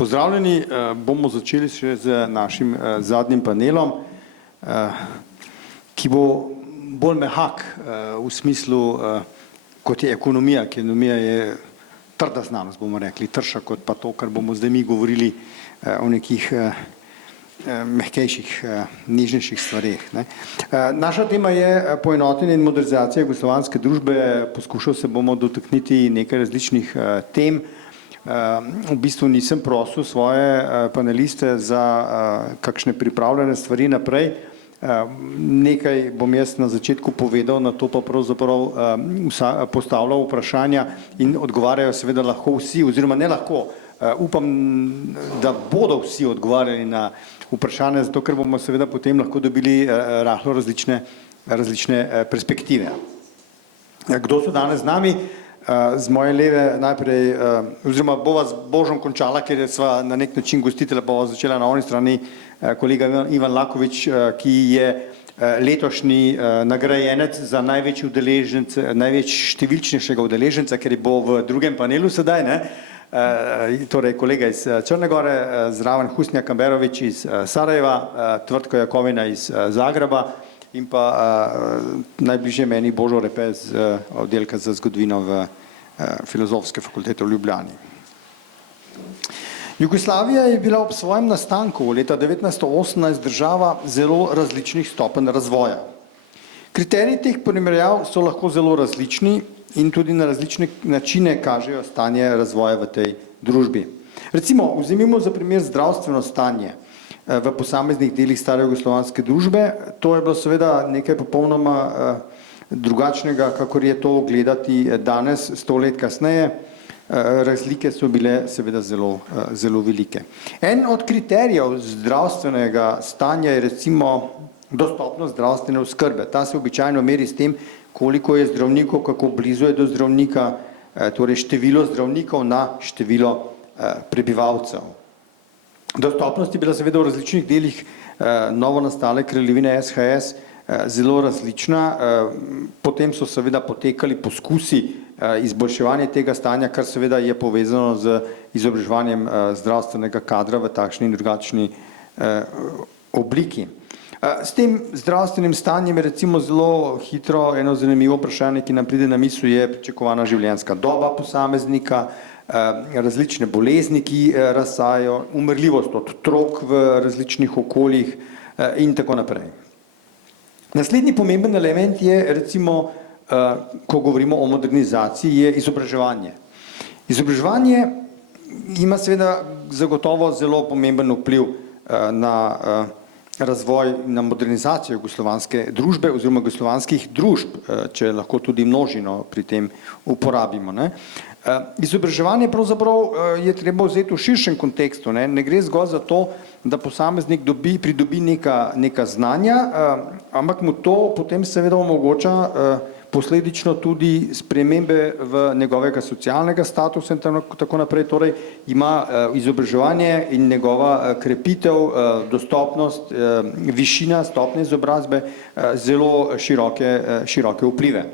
Pozdravljeni, bomo začeli še z našim zadnjim panelom, ki bo bolj mehak v smislu, kot je ekonomija, ki ekonomija je trda znanost, bomo rekli, trša kot pa to, kar bomo zdaj mi govorili o nekih mehkejših, nežnejših stvareh. Naša tema je poenotenje in modernizacija jugoslovanske družbe, poskušal se bomo dotakniti nekaj različnih tem. V bistvu nisem prosil svoje paneliste za kakšne pripravljene stvari naprej. Nekaj bom jaz na začetku povedal, na to pa pravzaprav postavljal vprašanja in odgovarjajo seveda lahko vsi, oziroma ne lahko. Upam, da bodo vsi odgovarjali na vprašanje, zato ker bomo seveda potem lahko dobili rahlo različne perspektive. Kdo so danes z nami? Z moje leve najprej, oziroma bova z Božom končala, ker sva na nek način gostitelja, bova začela na oni strani kolega Ivan Lakovič, ki je letošnji nagrajenec za največ številčnejšega udeleženca, ker bo v drugem panelu sedaj, torej kolega iz Črne Gore, zraven Husnja Kamberovič iz Sarajeva, Tvrtko Jakovina iz Zagreba in pa najbližje meni Božo Repe z oddelka za zgodovino v Filozofske fakultete v Ljubljani. Jugoslavija je bila ob svojem nastanku leta 1918 država zelo različnih stopenj razvoja. Kriteriji teh primerjav so lahko zelo različni in tudi na različne načine kažejo stanje razvoja v tej družbi. Recimo, vzemimo za primer zdravstveno stanje v posameznih delih stare jugoslovanske družbe. To je bilo seveda nekaj popolnoma drugačnega, kakor je to gledati danes, 100 let kasneje. Razlike so bile seveda zelo velike. En od kriterijev zdravstvenega stanja je recimo dostopnost zdravstvene oskrbe. Ta se običajno meri s tem, koliko je zdravnikov, kako blizu je do zdravnika, torej število zdravnikov na število prebivalcev. Dostopnost je bila seveda v različnih delih novo nastale kraljevine SHS zelo različna, potem so seveda potekali poskusi izboljševanja tega stanja, kar seveda je povezano z izobraževanjem zdravstvenega kadra v takšni in drugačni obliki. S tem zdravstvenim stanjem je recimo zelo hitro eno zanimivo vprašanje, ki nam pride na misel, je pričakovana življenjska doba posameznika, različne bolezni, ki razsajajo, umrljivost od otrok v različnih okoljih in tako naprej. Naslednji pomemben element je recimo, ko govorimo o modernizaciji, je izobraževanje. Izobraževanje ima seveda zagotovo zelo pomemben vpliv na razvoj, na modernizacijo jugoslovanske družbe oziroma jugoslovanskih družb, če lahko tudi množino pri tem uporabimo. Izobraževanje pravzaprav je treba vzeti v širšem kontekstu. Ne gre zgolj za to, da posameznik pridobi neka znanja, ampak mu to potem seveda omogoča posledično tudi spremembe v njegovega socialnega statusa in tako naprej. Torej ima izobraževanje in njegova krepitev, dostopnost, višina stopnje izobrazbe zelo široke vplive.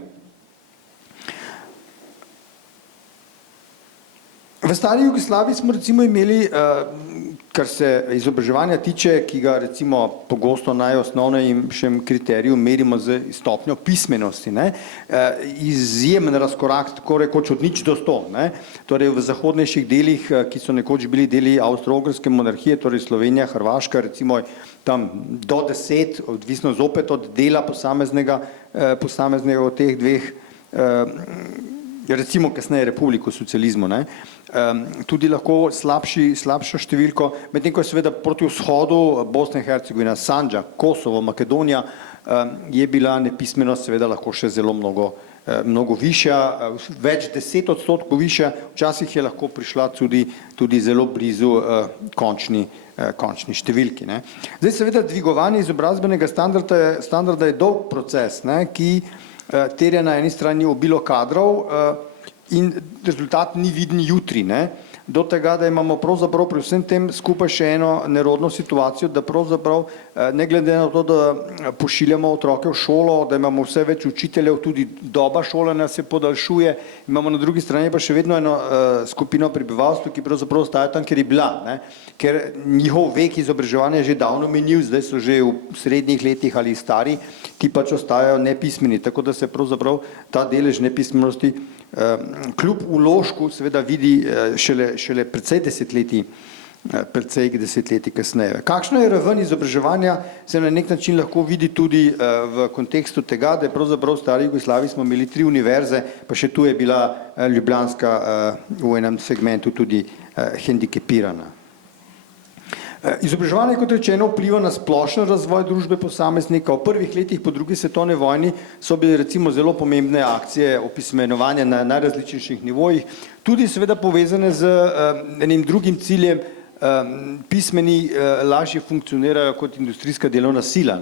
V stari Jugoslaviji smo recimo imeli, kar se izobraževanja tiče, ki ga recimo pogosto najosnovnejšem kriteriju merimo z stopnjo pismenosti, izjemen razkorak, tako rekoč od 0 do 100. Torej v zahodnejših delih, ki so nekoč bili deli Avstro-Ogrske monarhije, torej Slovenija, Hrvaška, recimo tam do 10, odvisno zopet od dela posameznega od teh dveh, recimo kasneje republiko socializmu, tudi lahko slabšo številko, medtem ko je seveda proti vzhodu Bosna in Hercegovina, Sandža, Kosovo, Makedonija, je bila nepismenost seveda lahko še zelo mnogo višja, več 10% višja, včasih je lahko prišla tudi zelo blizu končni številki. Zdaj seveda dvigovanje izobrazbenega standarda je dolg proces, ki terja na eni strani obilo kadrov in rezultat ni viden jutri. do tega, da imamo pravzaprav pri vsem tem skupaj še eno nerodno situacijo, da pravzaprav ne glede na to, da pošiljamo otroke v šolo, da imamo vse več učiteljev, tudi doba šolanja se podaljšuje, imamo na drugi strani pa še vedno eno skupino prebivalstva, ki pravzaprav ostaja tam, kjer je bila, ne? Ker njihov vek izobraževanja je že davno minil, zdaj so že v srednjih letih ali stari, ti pač ostajajo nepismeni, tako da se pravzaprav ta delež nepismenosti kljub vložku seveda vidi šele precej desetletij kasneje. Kakšna je raven izobraževanja, se na nek način lahko vidi tudi v kontekstu tega, da je pravzaprav v stari Jugoslaviji smo imeli 3 univerze, pa še tu je bila ljubljanska v enem segmentu tudi hendikepirana. Izobraževanje, kot rečeno, vpliva na splošen razvoj družbe posameznika. V prvih letih po drugi svetovni vojni so bile recimo zelo pomembne akcije opismenovanja na najrazličnejših nivojih, tudi seveda povezane z enim drugim ciljem, pismeni lažje funkcionirajo kot industrijska delovna sila.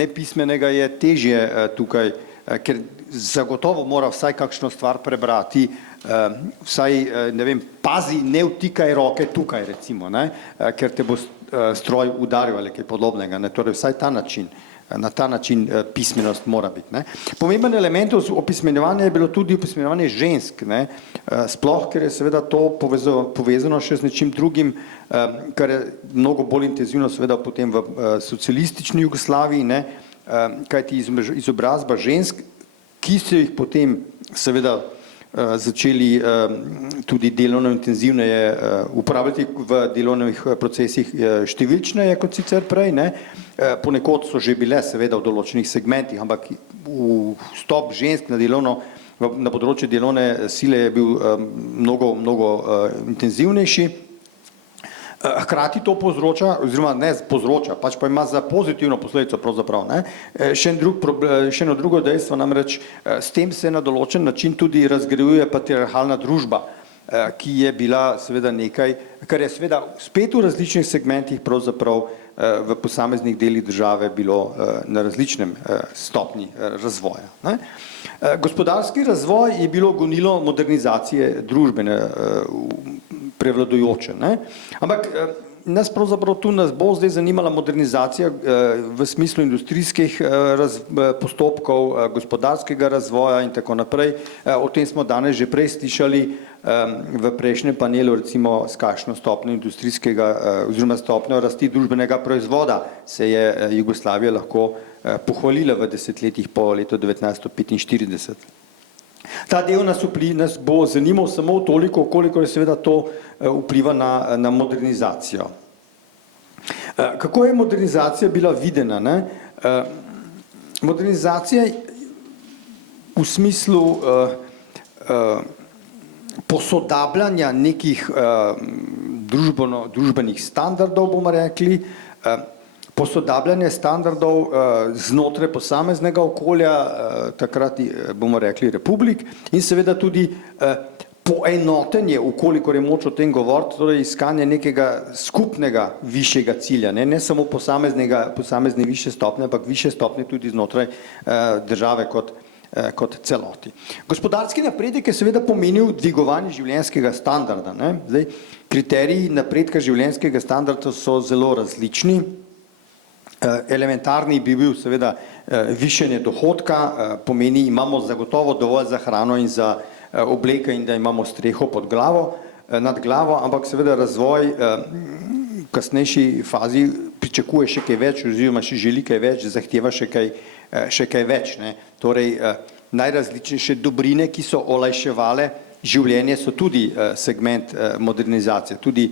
Nepismenega je težje tukaj, ker zagotovo mora vsaj kakšno stvar prebrati, vsaj, ne vem, pazi, ne vtikaj roke tukaj, recimo, ker te bo stroj udaril ali kaj podobnega, torej vsaj na ta način pismenost mora biti. Pomemben element opismenjevanja je bilo tudi opismenjevanje žensk, sploh, ker je seveda to povezano še z nečim drugim, kar je mnogo bolj intenzivno seveda potem v socialistični Jugoslaviji, kajti izobrazba žensk, ki so jih potem seveda začeli tudi delovno intenzivneje uporabljati v delovnih procesih številčneje kot sicer prej, ponekod so že bile seveda v določenih segmentih, ampak vstop žensk na področje delovne sile je bil mnogo intenzivnejši. Hkrati to povzroča, oziroma ne povzroča, pač pa ima za pozitivno posledico pravzaprav, še eno drugo dejstvo, namreč s tem se na določen način tudi razgrajuje patriarhalna družba, ki je bila seveda nekaj, kar je seveda spet v različnih segmentih pravzaprav v posameznih delih države bilo na različnem stopnji razvoja. Gospodarski razvoj je bilo gonilo modernizacije družbene prevladujoče. Ampak nas pravzaprav tu bo zdaj zanimala modernizacija v smislu industrijskih postopkov, gospodarskega razvoja in tako naprej. O tem smo danes že prej slišali v prejšnjem panelu, recimo s kakšno stopnjo industrijskega oziroma stopnjo rasti družbenega proizvoda se je Jugoslavija lahko pohvalila v desetletjih po letu 1945. Ta del nas bo zanimal samo toliko, koliko je seveda to vpliva na modernizacijo. Kako je modernizacija bila videna? Modernizacija v smislu posodabljanja nekih družbenih standardov, bomo rekli, posodabljanje standardov znotraj posameznega okolja, takrat bomo rekli republik, in seveda tudi poenotenje, ukolikor je moč o tem govoriti, torej iskanje nekega skupnega višjega cilja, ne samo posamezne višje stopnje, ampak višje stopnje tudi znotraj države kot celoti. Gospodarski napredek je seveda pomenil dvigovanje življenjskega standarda. Zdaj, kriteriji napredka življenjskega standarda so zelo različni. Elementarni bi bil seveda višanje dohodka, pomeni imamo zagotovo dovolj za hrano in za obleke in da imamo streho nad glavo, ampak seveda razvoj v kasnejši fazi pričakuje še kaj več oziroma še želi kaj več, zahteva še kaj več. Torej, najrazličnejše dobrine, ki so olajševale življenje, so tudi segment modernizacije. Tudi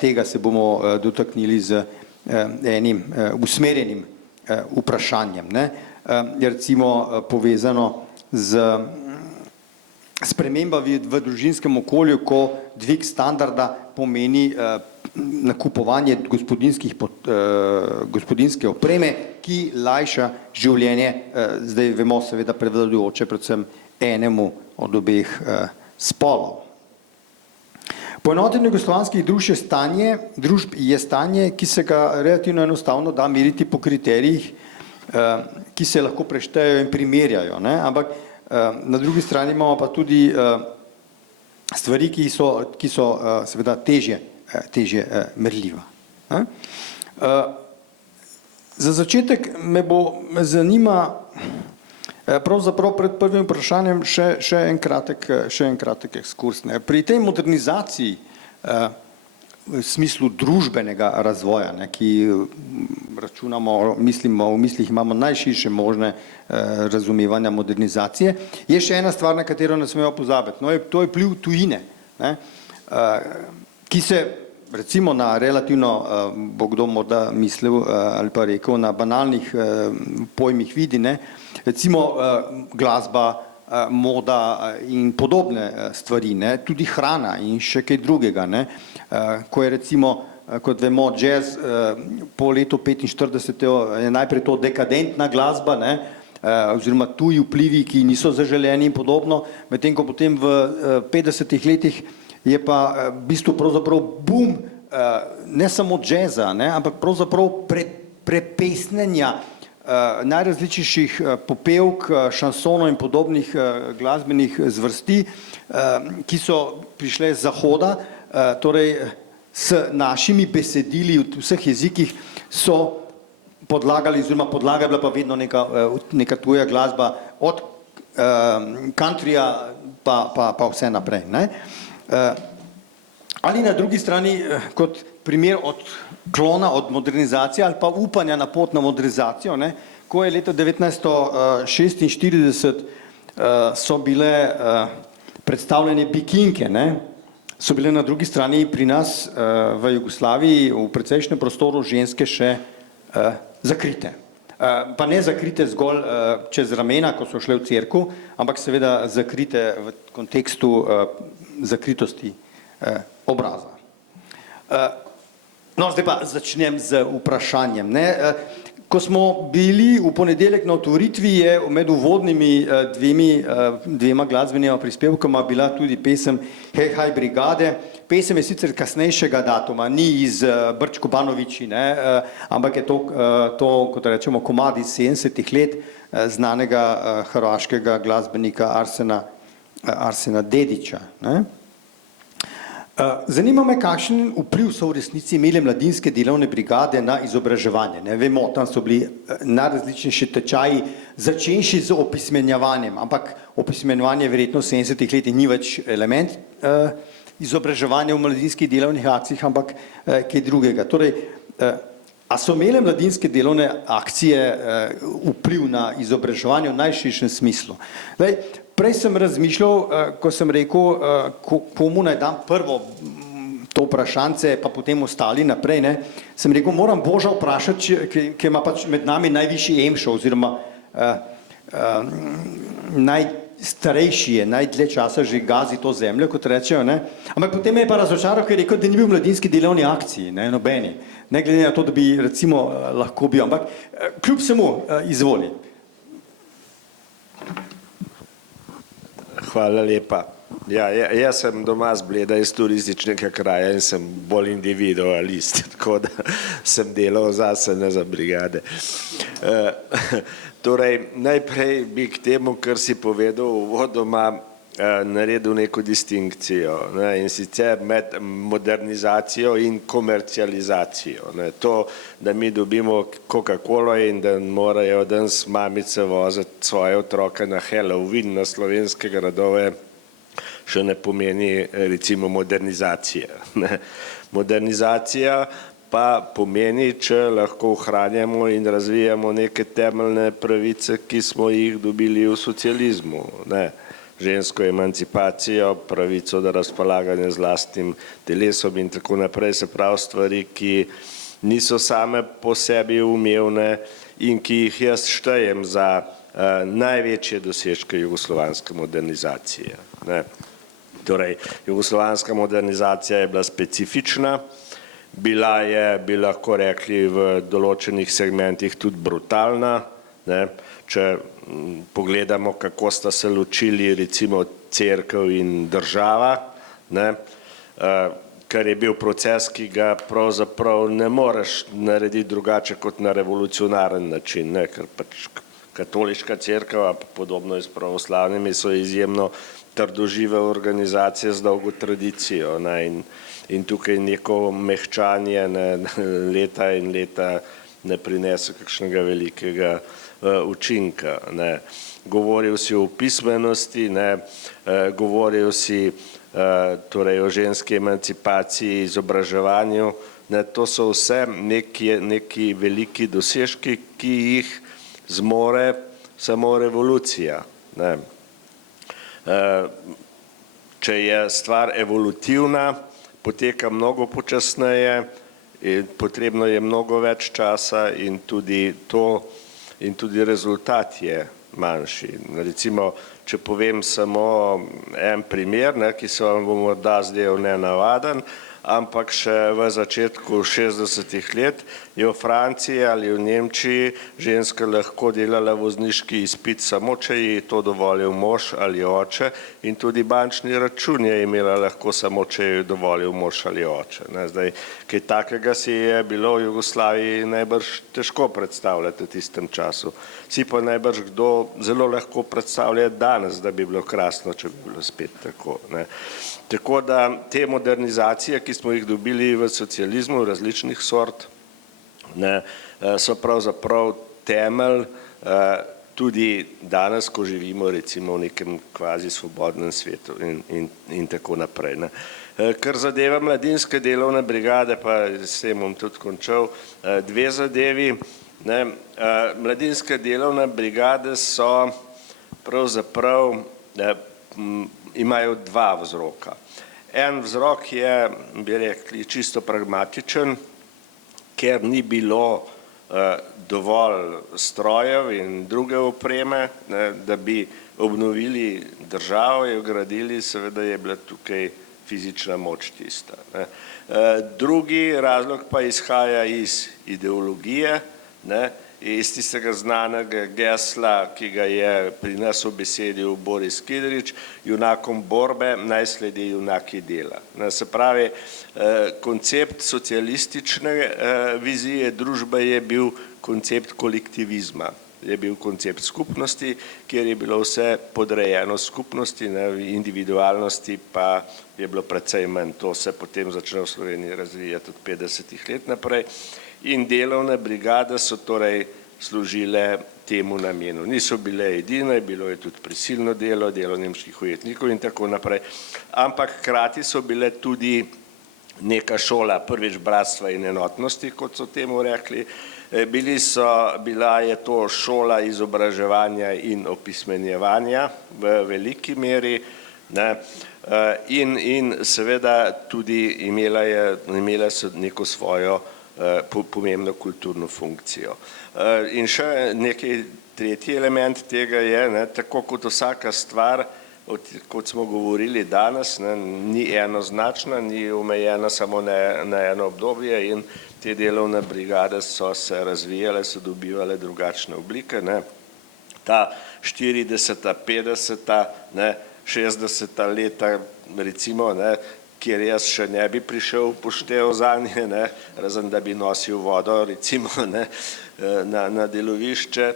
tega se bomo dotaknili z enim usmerjenim vprašanjem, je recimo povezano z spremembami v družinskem okolju, ko dvig standarda pomeni nakupovanje gospodinjske opreme, ki lajša življenje, zdaj vemo seveda prevladujoče predvsem enemu od obeh spolov. Poenotenje jugoslovanskih družb je stanje, ki se ga relativno enostavno da meriti po kriterijih, ki se lahko preštejejo in primerjajo, ampak na drugi strani imamo pa tudi stvari, ki so seveda težje merljiva. Za začetek me zanima pravzaprav pred prvim vprašanjem še en kratek ekskurs. Pri tej modernizaciji v smislu družbenega razvoja, ki računamo, mislimo, v mislih imamo najširše možne razumevanja modernizacije, je še ena stvar, na katero ne smemo pozabiti. No, to je vpliv tujine, ki se recimo na relativno, bo kdo morda mislil ali pa rekel, na banalnih pojmih vidi, recimo glasba, moda in podobne stvari, tudi hrana in še kaj drugega, ko je recimo, kot vemo, jazz po letu 45 je najprej to dekadentna glasba, oziroma tuji vplivi, ki niso zaželeni in podobno, medtem ko potem v 50-ih letih je pa v bistvu pravzaprav boom ne samo jazza, ampak pravzaprav prepesnenja najrazličnejših popevk, šansonov in podobnih glasbenih zvrsti, ki so prišle z zahoda, torej s našimi besedili v vseh jezikih so podlagali, oziroma podlaga je bila pa vedno neka tuja glasba, od countryja pa vse naprej. Ali na drugi strani, kot primer odklona od modernizacije ali pa upanja na pot na modernizacijo, ko je leta 1946 so bile predstavljene bikinke, so bile na drugi strani pri nas v Jugoslaviji v precejšnjem prostoru ženske še zakrite. Pa ne zakrite zgolj čez ramena, ko so šle v cerkev, ampak seveda zakrite v kontekstu zakritosti obraza. No, zdaj pa začnem z vprašanjem. Ko smo bili v ponedeljek na otvoritvi, je med uvodnimi dvema glasbenima prispevkoma bila tudi pesem Hej, haj, brigade. Pesem je sicer kasnejšega datuma, ni iz Brčko-Banoviči, ampak je to, kot rečemo, komad iz 70-ih let znanega hrvaškega glasbenika Arsena Dedića. Zanima me, kakšen vpliv so v resnici imele mladinske delovne brigade na izobraževanje. Vemo, tam so bili najrazličnejši tečaji, začenši z opismenjevanjem, ampak opismenjevanje verjetno v 70-ih letih ni več element izobraževanja v mladinskih delovnih akcijah, ampak kaj drugega. Torej, a so imele mladinske delovne akcije vpliv na izobraževanje v najširšem smislu? Prej sem razmišljal, ko sem rekel, komu naj dam prvo to vprašanje, pa potem ostali naprej, sem rekel, moram Boža vprašati, ki ima pač med nami najvišji emšo, oziroma najstarejši je, najdlje časa že gazi to zemljo, kot rečejo, ampak potem me je pa razočaral, ker je rekel, da ni bil v mladinski delovni akciji, nobeni, ne glede na to, da bi recimo lahko bil, ampak kljub vsemu izvoli. Hvala lepa. Ja, jaz sem doma z Bleda iz turističnega kraja in sem bolj individualist, tako da sem delal zase, ne za brigade. Torej, najprej bi k temu, kar si povedal uvodoma, naredil neko distinkcijo, in sicer med modernizacijo in komercializacijo. To, da mi dobimo Coca-Colo in da morajo danes mamice voziti svoje otroke na Halloween na slovenske gradove, še ne pomeni recimo modernizacija. Modernizacija pa pomeni, če lahko ohranjamo in razvijamo neke temeljne pravice, ki smo jih dobili v socializmu. Žensko emancipacijo, pravico do razpolaganja z lastnim telesom in tako naprej, se pravi stvari, ki niso same po sebi umevne in ki jih jaz štejem za največje dosežke jugoslovanske modernizacije. Torej, jugoslovanska modernizacija je bila specifična, bila je, bi lahko rekli, v določenih segmentih tudi brutalna, če pogledamo, kako sta se ločili recimo cerkev in država, kar je bil proces, ki ga pravzaprav ne moreš narediti drugače kot na revolucionaren način, ker pač katoliška cerkev, podobno je s pravoslavnimi, so izjemno trdožive organizacije z dolgo tradicijo, ne, in tukaj neko mehčanje leta in leta ne prinese kakšnega velikega učinka. Ne. Govoril si o pismenosti, ne, govoril si torej o ženski emancipaciji, izobraževanju, ne, to so vse neki veliki dosežki, ki jih zmore samo revolucija. Ne. Če je stvar evolutivna, poteka mnogo počasneje, potrebno je mnogo več časa in tudi rezultat je manjši. Recimo, če povem samo en primer, ne, ki se vam bo morda zdel nenavaden, ampak še v začetku 60. let je v Franciji ali v Nemčiji ženska lahko delala vozniški izpit samo, če ji to dovolil mož ali oče, in tudi bančni račun je imela lahko samo, če ji dovolil mož ali oče. Ne, zdaj, kaj takega si je bilo v Jugoslaviji najbrž težko predstavljati v tistem času. Si pa najbrž kdo zelo lahko predstavlja danes, da bi bilo krasno, če bi bilo spet tako. Ne. Tako da te modernizacije, ki smo jih dobili v socializmu različnih sort, ne, so pravzaprav temelj tudi danes, ko živimo recimo v nekem kvazi svobodnem svetu in tako naprej. Ne. Kar zadeva mladinske delovne brigade, pa s tem bom tudi končal, dve zadevi. Ne. Mladinske delovne brigade so pravzaprav imajo dva vzroka. En vzrok je, bi rekli, čisto pragmatičen, ker ni bilo dovolj strojev in druge opreme, ne, da bi obnovili državo, jo gradili, seveda je bila tukaj fizična moč tista. Ne. Drugi razlog pa izhaja iz ideologije, ne, iz tistega znanega gesla, ki ga je pri nas obesedil Boris Kidrič, junakom borbe naj sledi junaki dela. Se pravi, koncept socialistične vizije družbe je bil koncept kolektivizma, je bil koncept skupnosti, kjer je bilo vse podrejeno skupnosti, ne, individualnosti pa je bilo precej manj. To se potem začne v Sloveniji razvijati od 50. let naprej. In delovne brigade so torej služile temu namenu. Niso bile edine, bilo je tudi prisilno delo, delo nemških ujetnikov in tako naprej, ampak hkrati so bile tudi neka šola, prvič bratstva in enotnosti, kot so temu rekli, bila je to šola izobraževanja in opismenjevanja v veliki meri, ne, in seveda tudi imela so neko svojo pomembno kulturno funkcijo. In še nekaj tretji element tega je, ne, tako kot vsaka stvar, kot smo govorili danes, ne, ni enoznačna, ni omejena samo na eno obdobje in te delovne brigade so se razvijale, so dobivale drugačne oblike. Ne. Ta 40., 50., ne, 60. leta, recimo, ne, kjer jaz še ne bi prišel poštev zanje, ne, razen da bi nosil vodo, recimo, ne, na delovišče,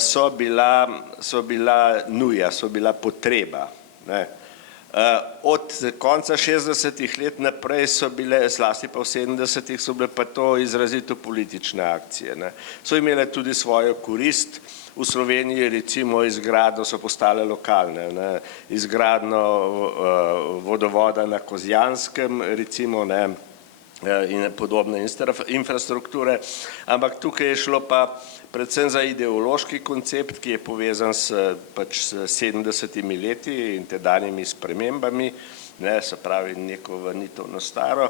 so bila nuja, so bila potreba. Ne. Od konca 60. let naprej so bile, zlasti pa v 70. so bile pa to izrazito politične akcije. Ne. So imele tudi svojo korist. V Sloveniji recimo izgradnjo so postale lokalne, ne, izgradnjo vodovoda na Kozjanskem, recimo, ne, in podobne infrastrukture, ampak tukaj je šlo pa predvsem za ideološki koncept, ki je povezan s 70. leti in tedanjimi spremembami, ne, se pravi neko vrnitev na staro,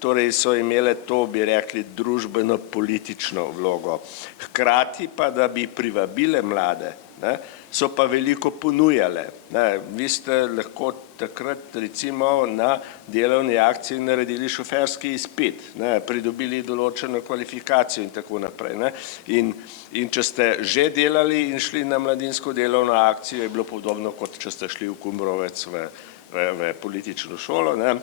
torej so imele to, bi rekli, družbeno-politično vlogo. Hkrati pa, da bi privabile mlade, ne, so pa veliko ponujale. Ne. Vi ste lahko takrat recimo na delovni akciji naredili šoferski izpit, ne, pridobili določeno kvalifikacijo in tako naprej. Ne. In če ste že delali in šli na mladinsko delovno akcijo, je bilo podobno, kot če ste šli v Kumrovec v politično šolo, ne.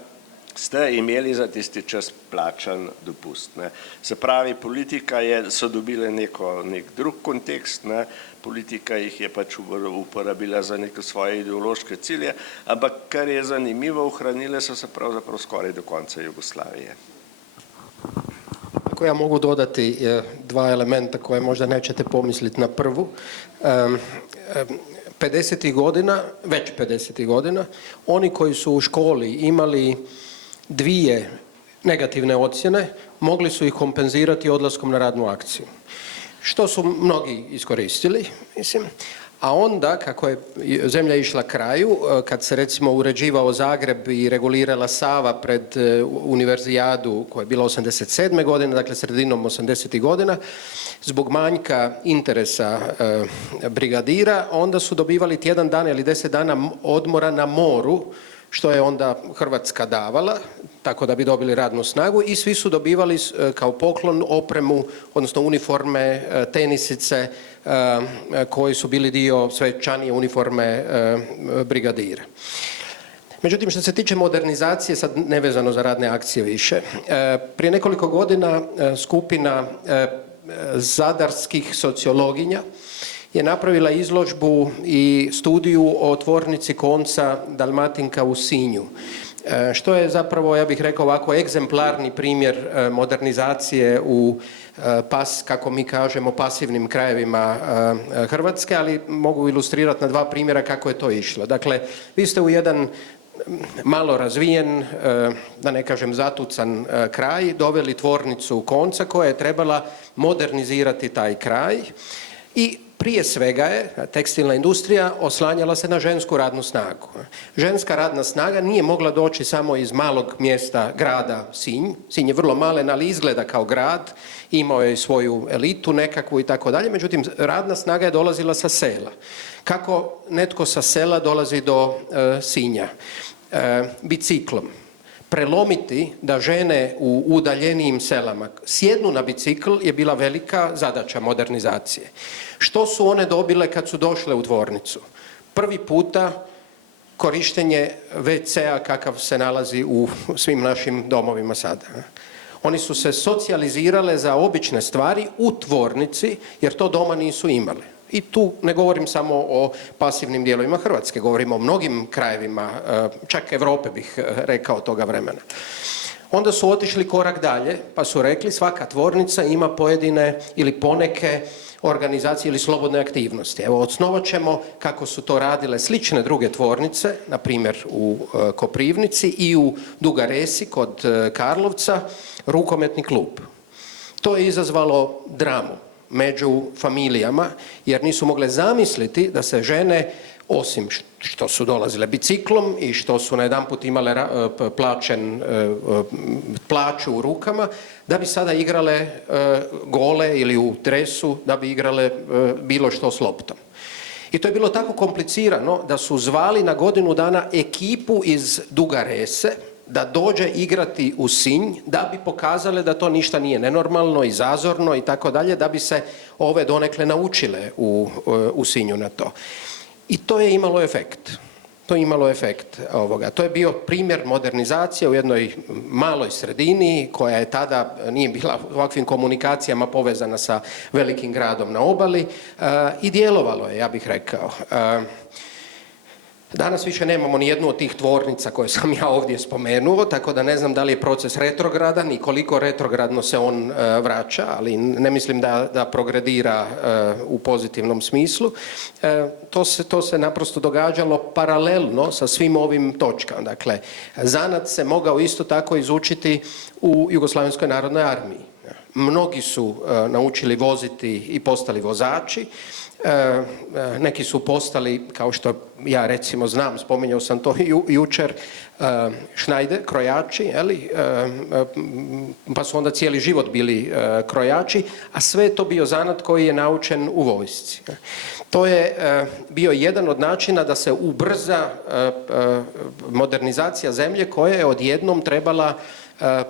ste imeli za tisti čas plačan dopust. Ne. Se pravi, politika so dobile nek drug kontekst, ne. Politika jih je pač uporabila za neke svoje ideološke cilje, ampak kar je zanimivo, ohranile so se pravzaprav skoraj do konca Jugoslavije. Ako ja mogu dodati dva elementa koje možda nećete pomisliti na prvu. 50. godina, već 50. godina, oni koji su u školi imali 2 negativne ocjene, mogli su ih kompenzirati odlaskom na radnu akciju. Što su mnogi iskoristili, mislim. A onda, kako je zemlja išla kraju, kad se recimo uređivao Zagreb i regulirala Sava pred univerzijadu koja je bila 87. godine, dakle sredinom 80. godina, zbog manjka interesa brigadira, onda su dobivali tjedan dana ili 10 dana odmora na moru, što je onda Hrvatska davala, tako da bi dobili radnu snagu, i svi su dobivali kao poklon opremu, odnosno uniforme, tenisice, koji su bili dio svečanije uniforme brigadira. Međutim, što se tiče modernizacije, sad nevezano za radne akcije više, prije nekoliko godina skupina zadarskih sociologinja je napravila izložbu i studiju o tvornici konca Dalmatinka u Sinju, što je zapravo, ja bih rekao ovako, egzemplarni primjer modernizacije u kako mi kažemo, pasivnim krajevima Hrvatske, ali mogu ilustrirati na 2 primjera kako je to išlo. Dakle, vi ste u jedan malo razvijen, da ne kažem zatucan kraj, doveli tvornicu konca koja je trebala modernizirati taj kraj i prije svega je tekstilna industrija oslanjala se na žensku radnu snagu. Ženska radna snaga nije mogla doći samo iz malog mjesta grada Sinj. Sinj je vrlo malen, ali izgleda kao grad, imao je svoju elitu nekakvu i tako dalje, međutim radna snaga je dolazila sa sela. Kako netko sa sela dolazi do Sinja? Biciklom. Prelomiti da žene u udaljenijim selama sjednu na bicikl je bila velika zadaća modernizacije. Što su one dobile kad su došle u tvornicu? Prvi puta korištenje WC-a kakav se nalazi u svim našim domovima sada. Oni su se socijalizirale za obične stvari u tvornici, jer to doma nisu imali. I tu ne govorim samo o pasivnim dijelovima Hrvatske, govorim o mnogim krajevima, čak Europe bih rekao toga vremena. Onda su otišli korak dalje, pa su rekli svaka tvornica ima pojedine ili poneke organizacije ili slobodne aktivnosti. Evo, osnovat ćemo, kako su to radile slične druge tvornice, na primjer u Koprivnici i u Duga Resi kod Karlovca, rukometni klub. To je izazvalo dramu među familijama, jer nisu mogle zamisliti da se žene, osim što su dolazile biciklom i što su najedanput imale plaću u rukama, da bi sada igrale gole ili u dresu, da bi igrale bilo što s loptom. I to je bilo tako komplicirano da su zvali na godinu dana ekipu iz Duga Rese da dođe igrati u Sinj, da bi pokazale da to ništa nije nenormalno i zazorno i tako dalje, da bi se ove donekle naučile u Sinju na to. I to je imalo efekt. To je imalo efekt ovoga. To je bio primjer modernizacije u jednoj maloj sredini koja je tada nije bila ovakvim komunikacijama povezana sa velikim gradom na obali i djelovalo je, ja bih rekao. Danas više nemamo ni jednu od tih tvornica koje sam ja ovdje spomenuo, tako da ne znam da li je proces retrogradan i koliko retrogradno se on vraća, ali ne mislim da progredira u pozitivnom smislu. To se naprosto događalo paralelno sa svim ovim točkama. Dakle, zanat se mogao isto tako izučiti u Jugoslavenskoj narodnoj armiji. Mnogi su naučili voziti i postali vozači. Neki su postali, kao što ja recimo znam, spominjao sam to jučer, šnajder, krojači, pa su onda cijeli život bili krojači, a sve je to bio zanat koji je naučen u vojsci. To je bio jedan od načina da se ubrza modernizacija zemlje koja je odjednom trebala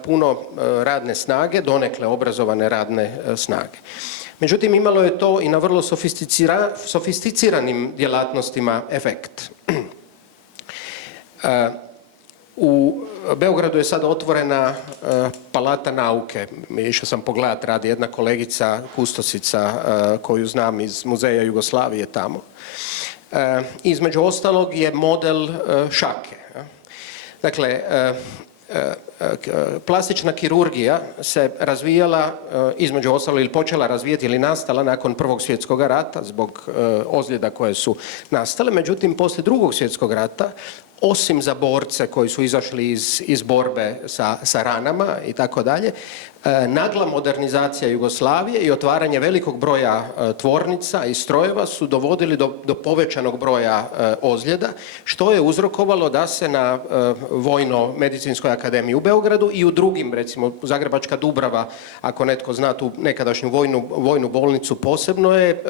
puno radne snage, donekle obrazovane radne snage. Međutim, imalo je to i na vrlo sofisticiranim djelatnostima efekt. U Beogradu je sad otvorena Palata nauke. Išao sam pogledat, radi jedna kolegica, kustosica koju znam iz Muzeja Jugoslavije tamo. Između ostalog je model šake. Dakle, plastična kirurgija se razvijala, između ostalog, ili počela razvijati ili nastala nakon Prvog svjetskog rata zbog ozljeda koje su nastale. Međutim, poslije Drugog svjetskog rata, osim za borce koji su izašli iz borbe sa ranama i tako dalje, nagla modernizacija Jugoslavije i otvaranje velikog broja tvornica i strojeva su dovodili do povećanog broja ozljeda, što je uzrokovalo da se na Vojno-medicinskoj akademiji u Beogradu i u drugim, recimo Zagrebačka Dubrava, ako netko zna tu nekadašnju vojnu bolnicu, posebno je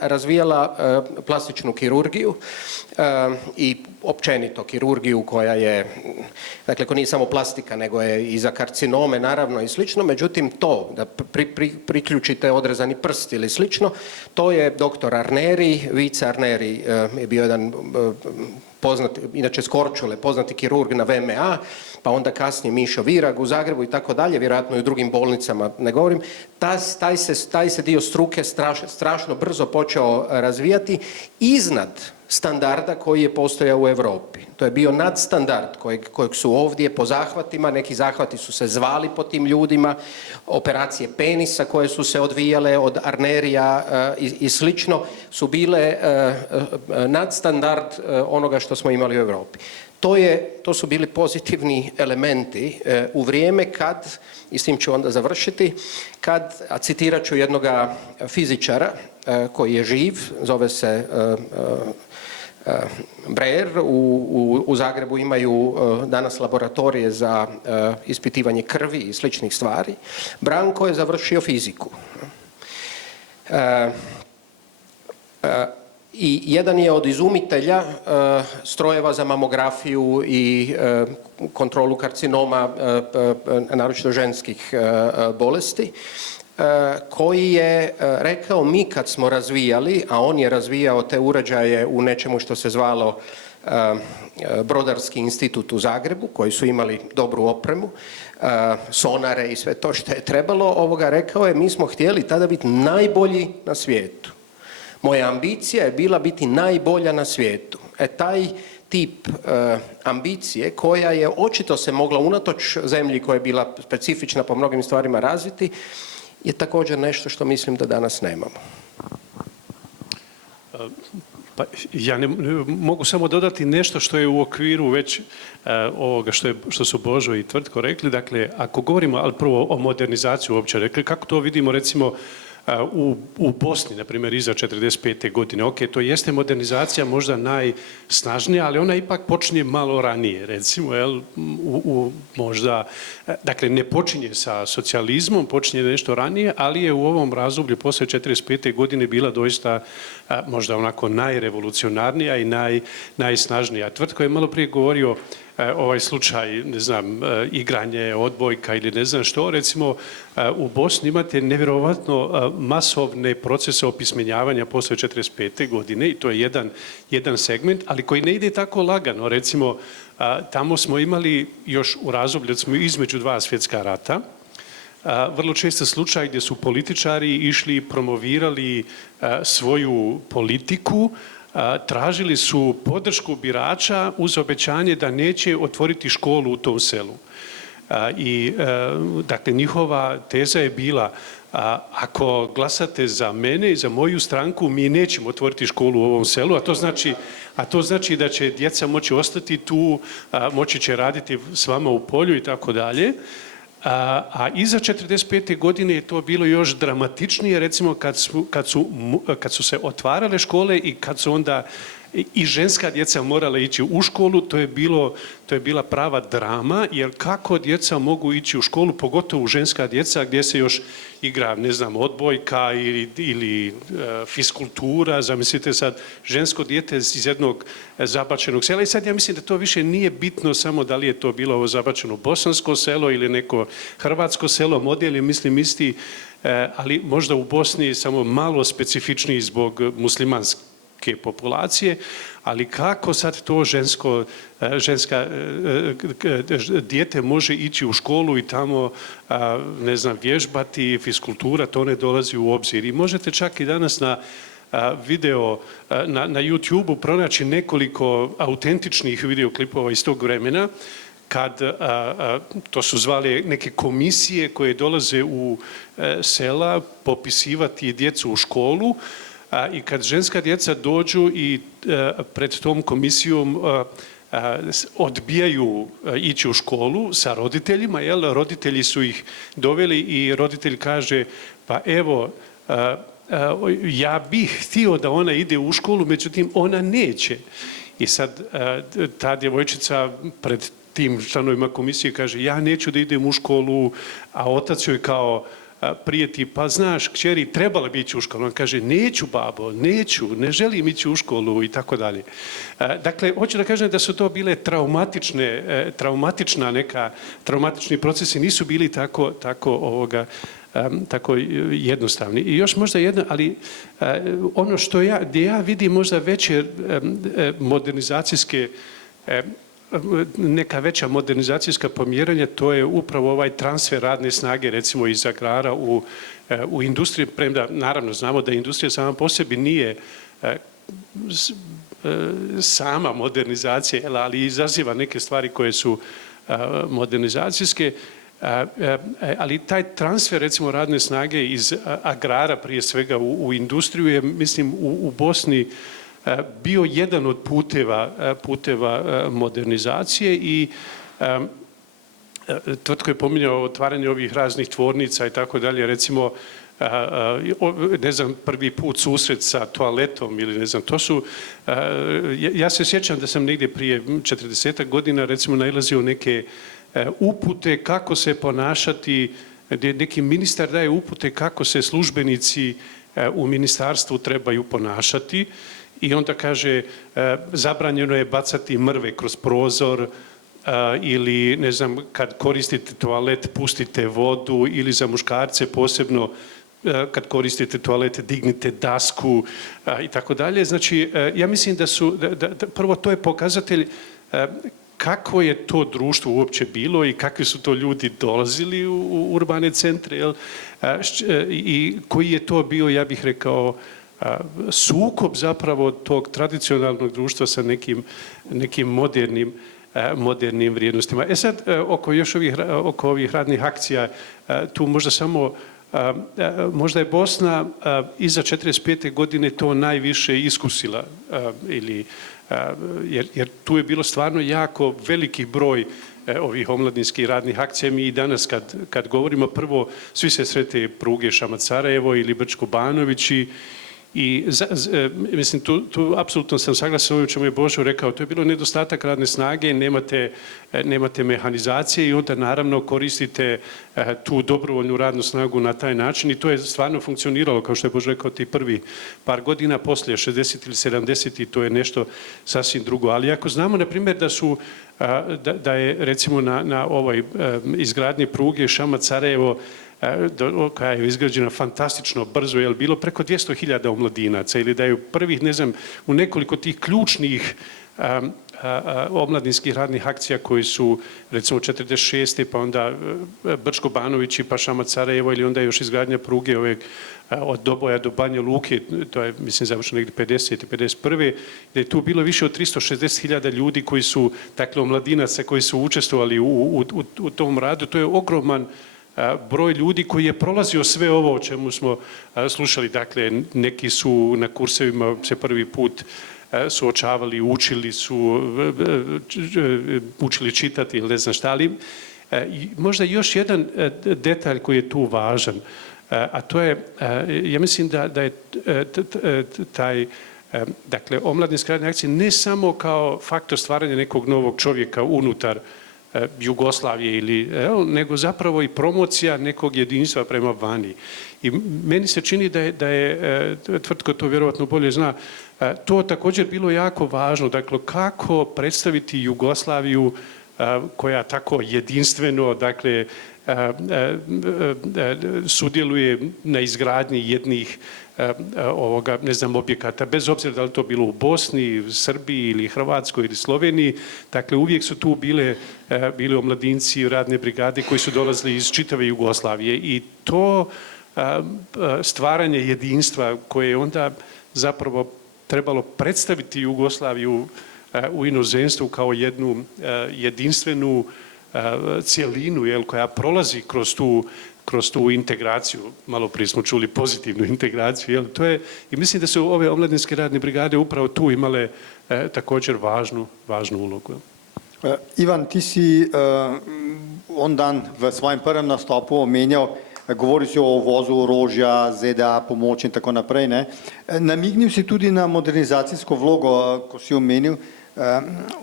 razvijala plastičnu kirurgiju i općenito kirurgiju koja je, dakle, koja nije samo plastika, nego je i za karcinome naravno i slično. Međutim, to da priključite odrezani prst ili slično, to je doktor Arneri, Vice Arneri je bio jedan poznati, inače s Korčule, poznati kirurg na VMA, pa onda kasnije Mišo Virag u Zagrebu i tako dalje, vjerojatno i u drugim bolnicama, ne govorim. Taj se dio struke strašno brzo počeo razvijati iznad standarda koji je postojao u Europi. To je bio nadstandard kojeg su ovdje po zahvatima, neki zahvati su se zvali po tim ljudima, operacije penisa koje su se odvijale od Arnerija i slično su bile nadstandard onoga što smo imali u Europi. To su bili pozitivni elementi u vrijeme kad, i s tim ću onda završiti, kad, a citirat ću jednoga fizičara koji je živ, zove se Breer, u Zagrebu imaju danas laboratorije za ispitivanje krvi i sličnih stvari. Branko je završio fiziku. I jedan je od izumitelja strojeva za mamografiju i kontrolu karcinoma, naročito ženskih bolesti, koji je rekao, mi kad smo razvijali, a on je razvijao te uređaje u nečemu što se zvalo Brodarski institut u Zagrebu, koji su imali dobru opremu, sonare i sve to što je trebalo, rekao je, mi smo htjeli tada biti najbolji na svijetu. Moja ambicija je bila biti najbolja na svijetu. Taj tip ambicije koja je očito se mogla unatoč zemlji koja je bila specifična po mnogim stvarima razviti, je također nešto što mislim da danas nemamo. Pa ja mogu samo dodati nešto što je u okviru već ovoga što su Božo i Tvrtko rekli. Dakle, ako govorimo, ali prvo o modernizaciji uopće rekli, kako to vidimo recimo u Bosni, na primjer, iza 45. godine. Ok, to jeste modernizacija možda najsnažnija, ali ona ipak počinje malo ranije, recimo, možda, dakle, ne počinje sa socijalizmom, počinje nešto ranije, ali je u ovom razdoblju poslije 45. godine bila doista možda onako najrevolucionarnija i najsnažnija. Tvrtko je malo prije govorio ovaj slučaj, ne znam, igranje odbojka ili ne znam što, recimo u Bosni imate nevjerovatno masovne procese opismenjavanja poslije 45. godine i to je jedan segment, ali koji ne ide tako lagano. Recimo, tamo smo imali još u razdoblju između dva svjetska rata, vrlo često slučaj gdje su političari išli i promovirali svoju politiku, tražili su podršku birača uz obećanje da neće otvoriti školu u tom selu. Dakle, njihova teza je bila, ako glasate za mene i za moju stranku, mi nećemo otvoriti školu u ovom selu, a to znači da će djeca moći ostati tu, moći će raditi s vama u polju i tako dalje. A iza 45. godine je to bilo još dramatičnije, recimo kad su se otvarale škole i kad su onda i ženska djeca morala ići u školu, to je bila prava drama, jer kako djeca mogu ići u školu, pogotovo ženska djeca gdje se još igra, ne znam, odbojka ili fiskultura, zamislite sad žensko dijete iz jednog zabačenog sela i sad ja mislim da to više nije bitno samo da li je to bilo ovo zabačeno bosansko selo ili neko hrvatsko selo, model je mislim isti, ali možda u Bosni samo malo specifičniji zbog muslimanske romske populacije, ali kako sad to ženska dijete može ići u školu i tamo, ne znam, vježbati, fiskultura, to ne dolazi u obzir. I možete čak i danas na video na YouTube-u pronaći nekoliko autentičnih videoklipova iz tog vremena, kad to su zvali neke komisije koje dolaze u sela popisivati djecu u školu i kad ženska djeca dođu i pred tom komisijom odbijaju ići u školu sa roditeljima, jel? Roditelji su ih doveli i roditelj kaže, pa evo, ja bih htio da ona ide u školu, međutim ona neće. I sad ta djevojčica pred tim članovima komisije kaže, ja neću da idem u školu, a otac joj kao prijeti, pa znaš, kćeri, trebala bi ići u školu. On kaže, neću babo, neću, ne želim ići u školu i tako dalje. Dakle, hoću da kažem da su to bile traumatični procesi, nisu bili tako jednostavni. I još možda jedno, ali ono gdje ja vidim možda veće modernizacijske neka veća modernizacijska pomjeranja, to je upravo ovaj transfer radne snage, recimo iz agrara u industriju, premda naravno znamo da industrija sama po sebi nije sama modernizacija, ali izaziva neke stvari koje su modernizacijske, ali taj transfer recimo radne snage iz agrara prije svega u industriju je, mislim, u Bosni bio jedan od puteva modernizacije i Tvrtko je pominjao otvaranje ovih raznih tvornica i tako dalje, recimo ne znam, prvi put susret sa toaletom ili ne znam, to su, ja se sjećam da sam negdje prije 40 godina recimo nailazio neke upute kako se ponašati, neki ministar daje upute kako se službenici u ministarstvu trebaju ponašati i onda kaže zabranjeno je bacati mrve kroz prozor ili ne znam, kad koristite toalet pustite vodu ili za muškarce posebno kad koristite toalet dignite dasku i tako dalje. Znači ja mislim da su, prvo to je pokazatelj kako je to društvo uopće bilo i kakvi su to ljudi dolazili u urbane centre, jel? I koji je to bio, ja bih rekao, sukob zapravo tog tradicionalnog društva sa nekim modernim vrijednostima. Sad, oko ovih radnih akcija, tu možda samo, možda je Bosna iza 45. godine to najviše iskusila, jer tu je bilo stvarno jako veliki broj ovih omladinskih radnih akcija. Mi i danas kad govorimo, prvo svi se srete pruge Šamac-Sarajevo ili Brčko-Banović i mislim, tu apsolutno sam saglasan o čemu je Božo rekao, to je bilo nedostatak radne snage, nemate mehanizacije i onda naravno koristite tu dobrovoljnu radnu snagu na taj način i to je stvarno funkcioniralo, kao što je Božo rekao, ti prvi par godina, poslije 60 ili 70 i to je nešto sasvim drugo. Ali ako znamo, na primjer, da je recimo na ovoj izgradnji pruge Šamac-Sarajevo koja je izgrađena fantastično brzo, je bilo preko 200.000 omladinaca ili da je u prvih, ne znam, u nekoliko tih ključnih omladinskih radnih akcija koji su recimo 46. pa onda Brčko-Banović pa Šamac-Sarajevo ili onda još izgradnja pruge od Doboja do Banja Luke, to je mislim završeno negdje 50. i 51. da je tu bilo više od 360.000 ljudi koji su, dakle omladinaca koji su učestvovali u tom radu, to je ogroman broj ljudi koji je prolazio sve ovo o čemu smo slušali. Dakle, neki su na kursevima se prvi put suočavali, učili čitati ili ne znam šta, ali možda još jedan detalj koji je tu važan, a to je, ja mislim da je taj, dakle, omladinske radne akcije ne samo kao faktor stvaranja nekog novog čovjeka unutar Jugoslavije nego zapravo i promocija nekog jedinstva prema vani. I meni se čini da je Tvrtko to vjerojatno bolje zna, to također bilo jako važno, dakle kako predstaviti Jugoslaviju koja tako jedinstveno, dakle, sudjeluje na izgradnji jednih objekata, bez obzira da li to bilo u Bosni, Srbiji ili Hrvatskoj ili Sloveniji, dakle uvijek su tu bili omladinci radne brigade koji su dolazili iz čitave Jugoslavije i to stvaranje jedinstva koje je onda zapravo trebalo predstaviti Jugoslaviju u inozemstvu kao jednu jedinstvenu cjelinu koja prolazi kroz tu integraciju. Malo prije smo čuli pozitivnu integraciju. I mislim da su ove omladinske radne brigade upravo tu imale također važnu ulogu. Ivan, ti si on dan v svojem prvem nastopu omenjal, govoril si o uvozu orožja, ZDA, pomoč in tako naprej. Ne? Namignil si tudi na modernizacijsko vlogo, ko si omenil,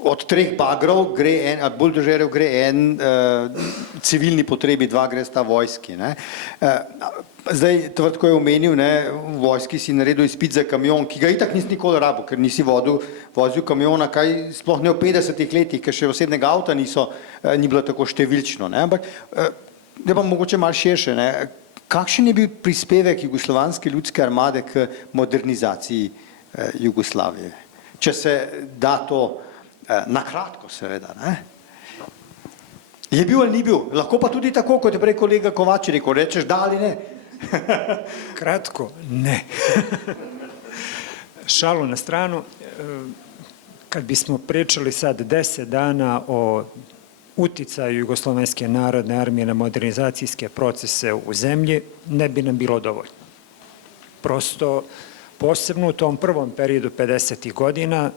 od 3 bagrov gre buldožerjev gre en civilni potrebi, 2 gre sta vojski. Ne? Zdaj, ko je omenil, v vojski si naredil izpit za kamion, ki ga itak nisi nikoli rabil, ker nisi vozil kamiona, kaj sploh ne v 50 letih, ker še osebnega avta ni bilo tako številčno. Ne? Ampak, da pa mogoče malo širše, kakšen je bil prispevek Jugoslovanske ljudske armade k modernizaciji Jugoslavije? Če se da to na kratko, seveda. Ne? Je bil ali ni bil? Lahko pa tudi tako, kot je prej kolega Kovač rekel, rečeš da ali ne? Kratko, ne. Šalu na stranu, kad bismo pričali sad 10 dana o uticaju Jugoslovenske narodne armije na modernizacijske procese u zemlji, ne bi nam bilo dovoljno. Prosto, posebno u tom prvom periodu 50. godina,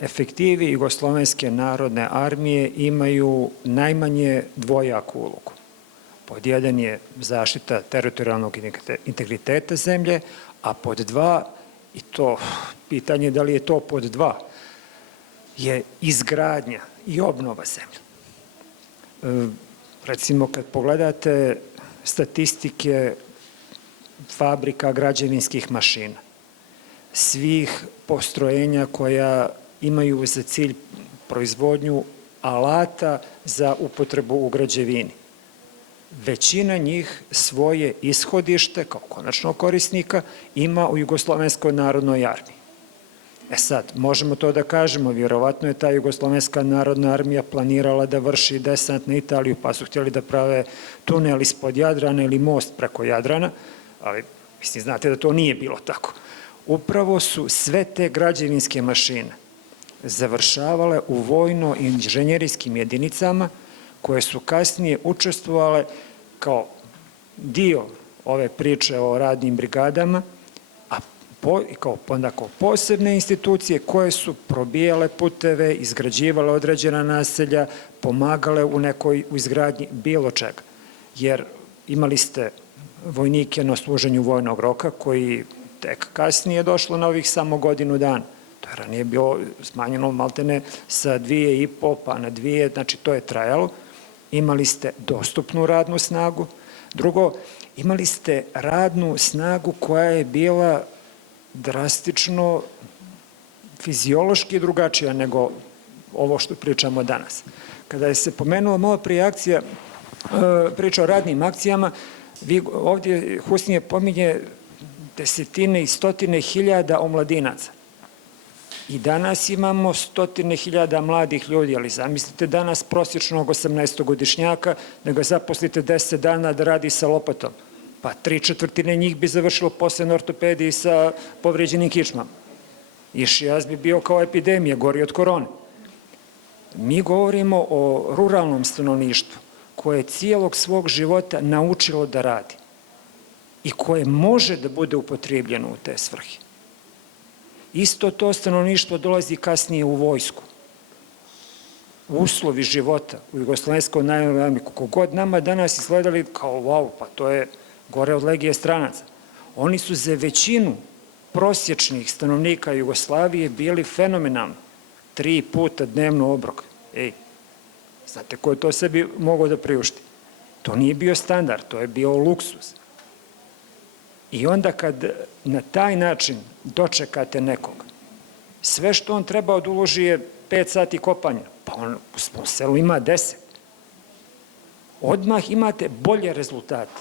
efektivi Jugoslovenske narodne armije imaju najmanje dvojaku ulogu. Pod jedan je zaštita teritorijalnog integriteta zemlje, a pod 2, i to pitanje da li je to pod 2, je izgradnja i obnova zemlje. Recimo, kad pogledate statistike fabrika građevinskih mašina, svih postrojenja koja imaju za cilj proizvodnju alata za upotrebu u građevini. Većina njih svoje ishodište, kao konačnog korisnika, ima u Jugoslovenskoj narodnoj armiji. Sad, možemo to da kažemo, vjerovatno je ta Jugoslovenska narodna armija planirala da vrši desant na Italiju, pa su htjeli da prave tunel ispod Jadrana ili most preko Jadrana, ali mislim, znate da to nije bilo tako. Upravo su sve te građevinske mašine završavale u vojno-inženjerijskim jedinicama koje su kasnije učestvovale kao dio ove priče o radnim brigadama, a kao posebne institucije koje su probijale puteve, izgrađivale određena naselja, pomagale u izgradnji bilo čega. Jer imali ste vojnike na služenju vojnog roka koji tek kasnije došlo na ovih samo godinu dana. To je ranije bilo smanjeno maltene sa 2,5 pa na 2, znači to je trajalo. Imali ste dostupnu radnu snagu. Drugo, imali ste radnu snagu koja je bila drastično fiziološki drugačija nego ovo što pričamo danas. Kada je se pomenuo malo prije priča o radnim akcijama, vi ovdje Husnije pominje desetine i stotine hiljada omladinaca. I danas imamo stotine hiljada mladih ljudi, ali zamislite danas prosječnog 18-godišnjaka da ga zaposlite 10 dana da radi sa lopatom. Pa 3/4 njih bi završilo posle na ortopediji sa povređenim kičmama. I šijaz bi bio kao epidemija, gori od korone. Mi govorimo o ruralnom stanovništvu koje je cijelog svog života naučilo da radi i koje može da bude upotrijebljeno u te svrhe. Isto to stanovništvo dolazi kasnije u vojsku. Uslovi života u Jugoslovenskoj narodnoj armiji, kako god nama danas izgledali kao wow, pa to je gore od legije stranaca. Oni su za većinu prosječnih stanovnika Jugoslavije bili fenomenalni. 3 puta dnevno obrok. Znate ko je to sebi mogao da priušti? To nije bio standard, to je bio luksuz. I onda kad na taj način dočekate nekoga, sve što on treba da uloži je 5 sati kopanja, pa on u selu ima 10. Odmah imate bolje rezultate.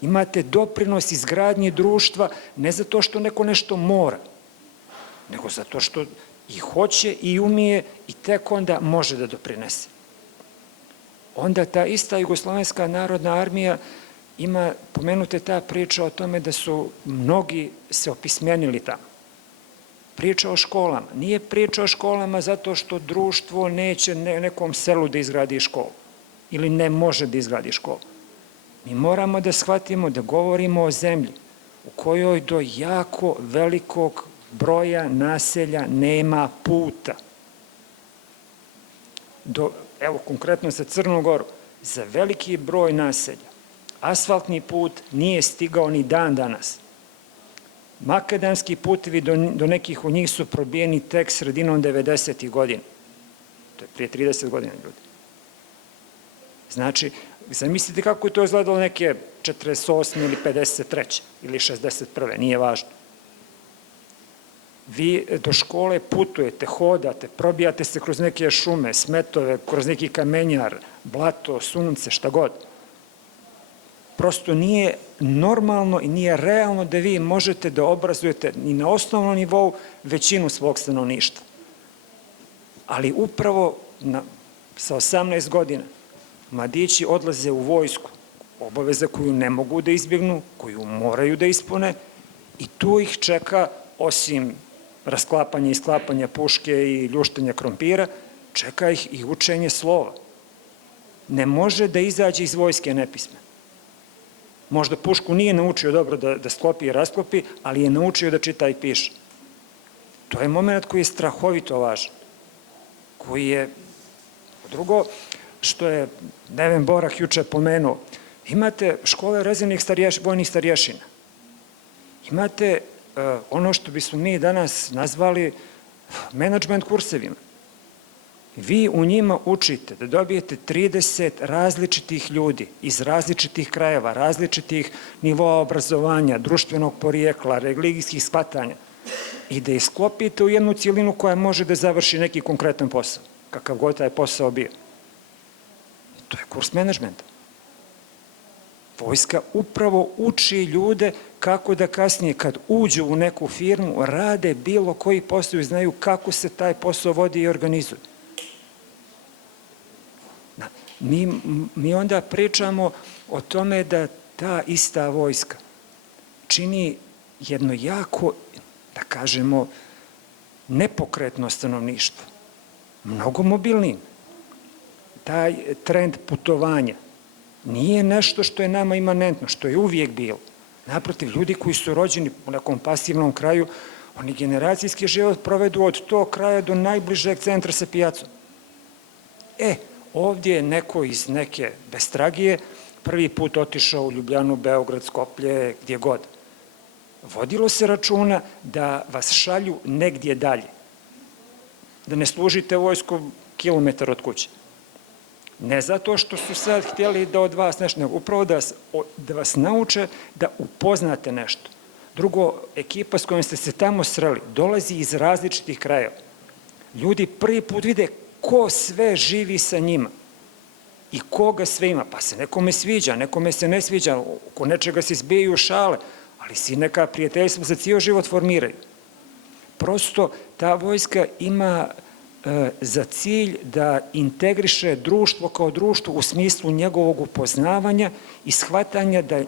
Imate doprinos izgradnje društva ne zato što neko nešto mora, nego zato što i hoće i umije i tek onda može da doprinese. Onda ta ista Jugoslovenska narodna armija ima, pomenuta ta priča o tome da su mnogi se opismenili tamo. Priča o školama. Nije priča o školama zato što društvo neće nekom selu da izgradi školu ili ne može da izgradi školu. Mi moramo da shvatimo da govorimo o zemlji u kojoj do jako velikog broja naselja nema puta. Evo, konkretno za Crnu Goru, za veliki broj naselja asfaltni put nije stigao ni dan danas. Makadamski putevi do nekih od njih su probijeni tek sredinom 90. godina. To je prije 30 godina, ljudi. Znači, zamislite kako je to izgledalo neke 48. ili 53. ili 61. Nije važno. Vi do škole putujete, hodate, probijate se kroz neke šume, smetove, kroz neki kamenjar, blato, sunce, šta god. Prosto nije normalno i nije realno da vi možete da obrazujete ni na osnovnom nivou većinu svog stanovništva. Ali upravo sa 18 godina mladići odlaze u vojsku, obaveza koju ne mogu da izbjegnu, koju moraju da ispune i tu ih čeka, osim rasklapanja i sklapanja puške i ljuštenja krompira, čeka ih i učenje slova. Ne može da izađe iz vojske nepismen. Možda pušku nije naučio dobro da sklopi i rasklopi, ali je naučio da čita i piše. To je moment koji je strahovito važan. Koji je, drugo, što je Neven Borak juče pomenuo, imate škole rezervnih vojnih starješina. Imate ono što bismo mi danas nazvali menadžment kursevima. Vi u njima učite da dobijete 30 različitih ljudi iz različitih krajeva, različitih nivoa obrazovanja, društvenog porijekla, religijskih shvatanja i da ih sklopite u jednu cijelinu koja može da završi neki konkretan posao, kakav god taj posao bio. To je kurs menadžmenta. Vojska upravo uči ljude kako da kasnije kad uđu u neku firmu rade bilo koji posao i znaju kako se taj posao vodi i organizuje. Mi onda pričamo o tome da ta ista vojska čini jedno jako, da kažemo, nepokretno stanovništvo, mnogo mobilnijim. Taj trend putovanja nije nešto što je nama imanentno, što je uvijek bilo. Naprotiv, ljudi koji su rođeni u nekom pasivnom kraju, oni generacijski život provedu od tog kraja do najbližeg centra sa pijacom. Ovdje je neko iz neke bestragije prvi put otišao u Ljubljanu, Beograd, Skoplje, gdje god. Vodilo se računa da vas šalju negdje dalje. Da ne služite vojsku kilometar od kuće. Ne zato što su sad htjeli da od vas nešto, nego upravo da vas nauče da upoznate nešto. Drugo, ekipa s kojom ste se tamo sreli dolazi iz različitih krajeva. Ljudi prvi put vide ko sve živi sa njima i koga sve ima. Pa se nekome sviđa, nekome se ne sviđa, oko nečega se izbijaju šale, ali si neka prijateljstva za cijel život formiraju. Prosto ta vojska ima za cilj da integriše društvo kao društvo u smislu njegovog upoznavanja i shvatanja da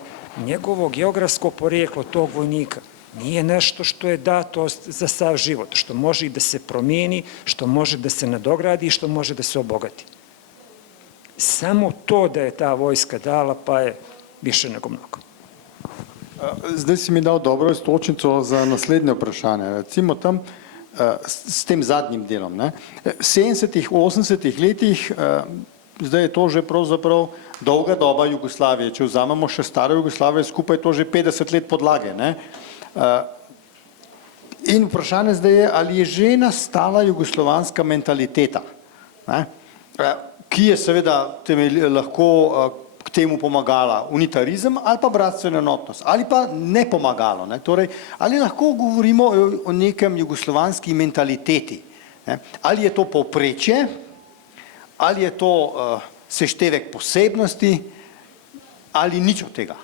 njegovo geografsko porijeklo tog vojnika nije nešto što je dato za sav život, što može i da se promijeni, što može da se nadogradi i što može da se obogati. Samo to da je ta vojska dala, pa je više nego mnogo. Zdaj si mi dal dobro istočnico za naslednje vprašanje. Recimo tam s tem zadnjim delom. V 70-ih, 80-ih letih, zdaj je to že pravzaprav dolga doba Jugoslavije. Če vzamemo še staro Jugoslavijo, skupaj to že 50 let podlage. In vprašanje zdaj je, ali je že nastala jugoslovanska mentaliteta, ki je seveda lahko k temu pomagala unitarizem ali pa bratstvena enotnost, ali pa ne pomagalo. Torej, ali lahko govorimo o nekem jugoslovanski mentaliteti, Ne? Ali je to povprečje, ali je to seštevek posebnosti, ali nič od tega.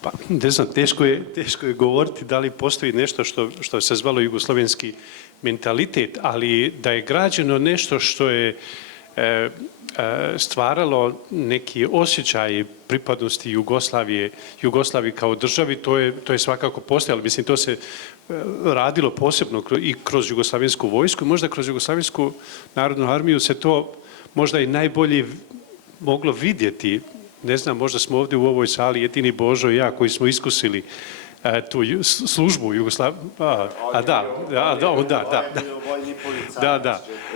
Pa, ne znam, teško je govoriti da li postoji nešto što se zvalo jugoslovenski mentalitet, ali da je građeno nešto što je stvaralo neki osjećaj pripadnosti Jugoslaviji kao državi, to je svakako postojalo. Mislim, to se radilo posebno i kroz jugoslavensku vojsku, možda kroz jugoslavensku narodnu armiju se to možda i najbolje moglo vidjeti. Ne znam, možda smo ovdje u ovoj sali jedini Božo i ja koji smo iskusili tu službu u Jugoslaviji. Da.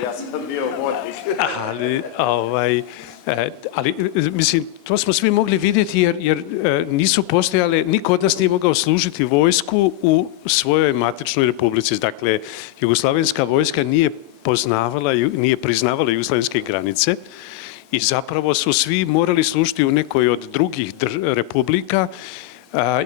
Ja sam bio vodnik. Ali, mislim, to smo svi mogli vidjeti jer nisu postojale, niko od nas nije mogao služiti vojsku u svojoj matičnoj republici. Dakle, jugoslavenska vojska nije priznavala jugoslavenske granice i zapravo su svi morali služiti u nekoj od drugih republika.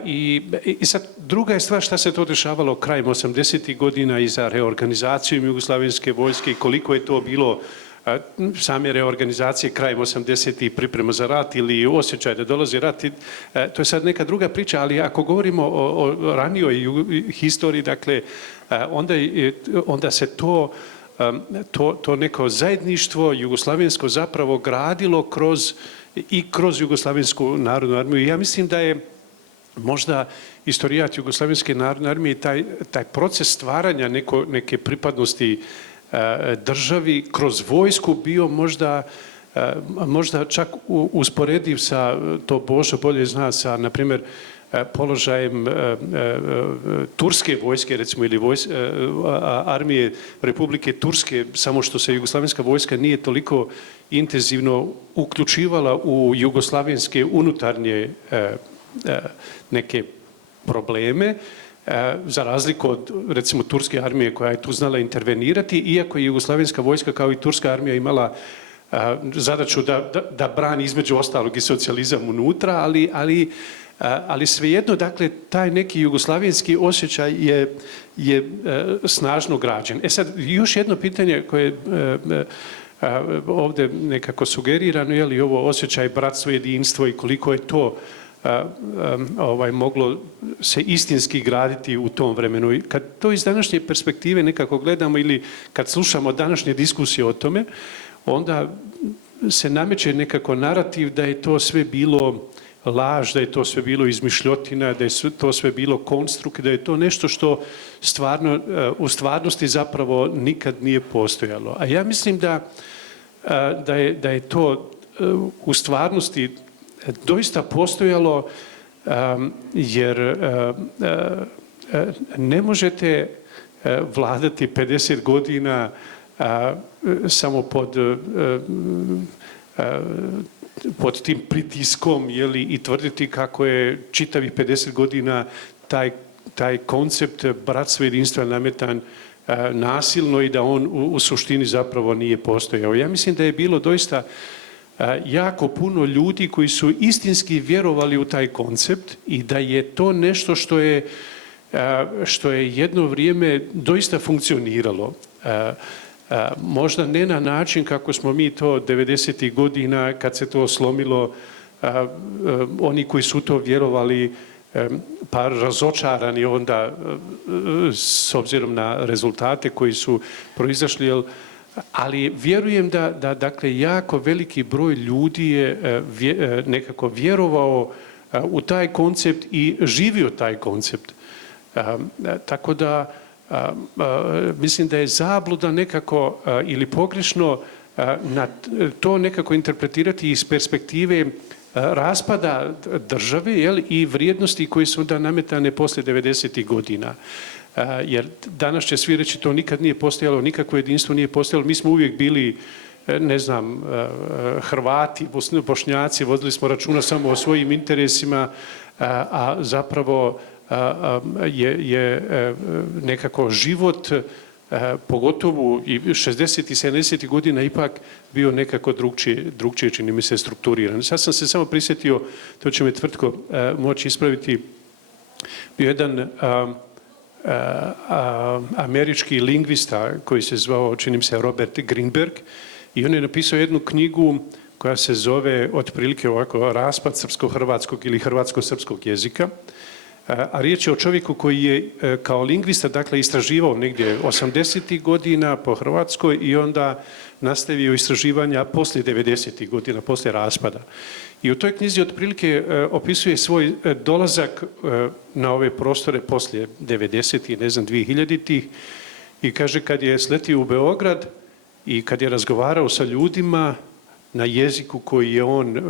I sad druga je stvar šta se to dešavalo krajem 80. godina i za reorganizacijom jugoslavenske vojske i koliko je to bilo same reorganizacije krajem 80. priprema za rat ili osjećaj da dolazi rat. To je sad neka druga priča, ali ako govorimo o ranijoj historiji, dakle, onda se to neko zajedništvo jugoslavensko zapravo gradilo kroz Jugoslavensku narodnu armiju. Ja mislim da je možda istorijat Jugoslavenske narodne armije i taj proces stvaranja neke pripadnosti državi kroz vojsku bio možda čak usporediv sa, to Božo bolje zna, sa, na primjer, položajem turske vojske, recimo, ili armije Republike Turske, samo što se jugoslavenska vojska nije toliko intenzivno uključivala u jugoslavenske unutarnje neke probleme, za razliku od, recimo, turske armije koja je tu znala intervenirati, iako je jugoslavenska vojska kao i turska armija imala zadaću da brani između ostalog i socijalizam unutra, ali svejedno, dakle, taj neki jugoslavenski osjećaj je snažno građen. Sad, još jedno pitanje koje ovdje nekako sugerirano, je li ovo osjećaj bratstvo, jedinstvo i koliko je to moglo se istinski graditi u tom vremenu. I kad to iz današnje perspektive nekako gledamo ili kad slušamo današnje diskusije o tome, onda se nameće nekako narativ da je to sve bilo laž, da je to sve bilo izmišljotina, da je to sve bilo konstrukt, da je to nešto što u stvarnosti zapravo nikad nije postojalo. A ja mislim da je to u stvarnosti doista postojalo, jer ne možete vladati 50 godina samo pod tim pritiskom, i tvrditi kako je čitavih 50 godina taj koncept bratstva, jedinstva nametan nasilno i da on u suštini zapravo nije postojao. Ja mislim da je bilo doista jako puno ljudi koji su istinski vjerovali u taj koncept i da je to nešto što je jedno vrijeme doista funkcioniralo. Možda ne na način kako smo mi to 90. godina kad se to slomilo, oni koji su to vjerovali pa razočarani onda s obzirom na rezultate koji su proizašli, ali vjerujem da dakle jako veliki broj ljudi je nekako vjerovao u taj koncept i živio taj koncept. Tako da mislim da je zabluda nekako ili pogrešno na to nekako interpretirati iz perspektive raspada države i vrijednosti koje su onda nametane poslije 90. godina. Jer danas će svi reći to nikad nije postojalo, nikakvo jedinstvo nije postojalo. Mi smo uvijek bili, ne znam, Hrvati, Bošnjaci, vodili smo računa samo o svojim interesima, a zapravo je nekako život, pogotovo i 60. i 70. godina ipak bio nekako drugčije, čini mi se, strukturiran. Sad sam se samo prisjetio, to će me Tvrtko moći ispraviti, bio jedan američki lingvista koji se zvao, čini mi se, Robert Greenberg, i on je napisao jednu knjigu koja se zove otprilike ovako Raspad srpsko-hrvatskog ili hrvatsko-srpskog jezika. A riječ je o čovjeku koji je kao lingvista, dakle, istraživao negdje 80. godina po Hrvatskoj i onda nastavio istraživanja poslije 90. godina, poslije raspada. I u toj knjizi otprilike opisuje svoj dolazak na ove prostore poslije 90. ne znam, 2000. I kaže kad je sletio u Beograd i kad je razgovarao sa ljudima na jeziku koji je on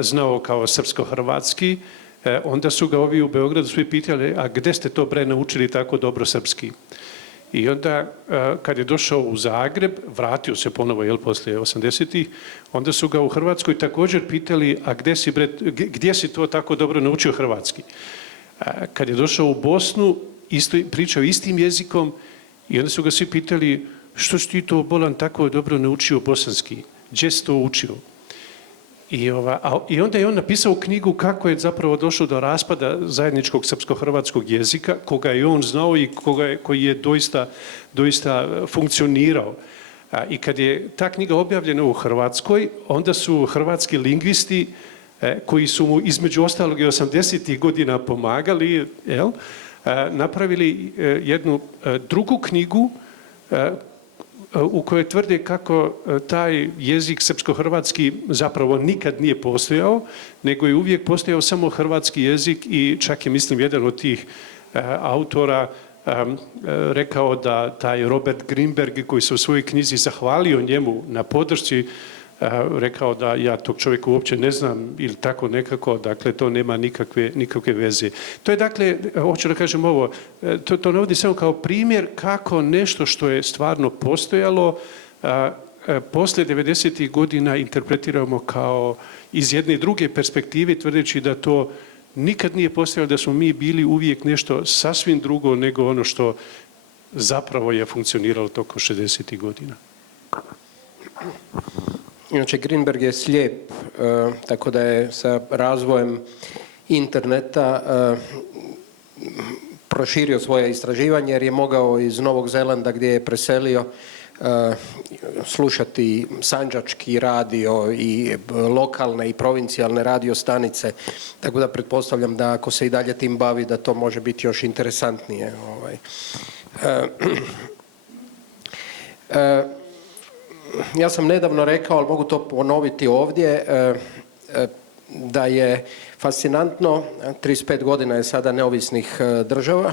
znao kao srpsko-hrvatski, onda su ga ovi u Beogradu svi pitali, a gdje ste to bre naučili tako dobro srpski? I onda kad je došao u Zagreb, vratio se ponovo, poslije 80-ih, onda su ga u Hrvatskoj također pitali, a gdje si to tako dobro naučio hrvatski? Kad je došao u Bosnu, pričao istim jezikom i onda su ga svi pitali, što si ti to bolan tako dobro naučio bosanski? Gdje si to učio? I onda je on napisao knjigu kako je zapravo došao do raspada zajedničkog srpsko-hrvatskog jezika, koga je on znao i koji je doista funkcionirao. I kad je ta knjiga objavljena u Hrvatskoj, onda su hrvatski lingvisti koji su mu između ostalog i 80. godina pomagali, napravili jednu drugu knjigu u kojoj tvrde kako taj jezik srpsko-hrvatski zapravo nikad nije postojao, nego je uvijek postojao samo hrvatski jezik i čak je, mislim, jedan od tih autora rekao da taj Robert Greenberg, koji se u svojoj knjizi zahvalio njemu na podršci, rekao da ja tog čovjeka uopće ne znam ili tako nekako, dakle to nema nikakve veze. To je, dakle, hoću da kažem ovo, to navodi samo kao primjer kako nešto što je stvarno postojalo poslije 90. godina interpretiramo kao iz jedne druge perspektive, tvrdeći da to nikad nije postojalo, da smo mi bili uvijek nešto sasvim drugo nego ono što zapravo je funkcioniralo tokom 60. godina. Inače, Greenberg je slijep, tako da je sa razvojem interneta proširio svoje istraživanje jer je mogao iz Novog Zelanda gdje je preselio slušati sandžački radio i lokalne i provincijalne radio stanice, tako da pretpostavljam da ako se i dalje tim bavi da to može biti još interesantnije. Ja sam nedavno rekao, ali mogu to ponoviti ovdje, da je fascinantno, 35 godina je sada neovisnih država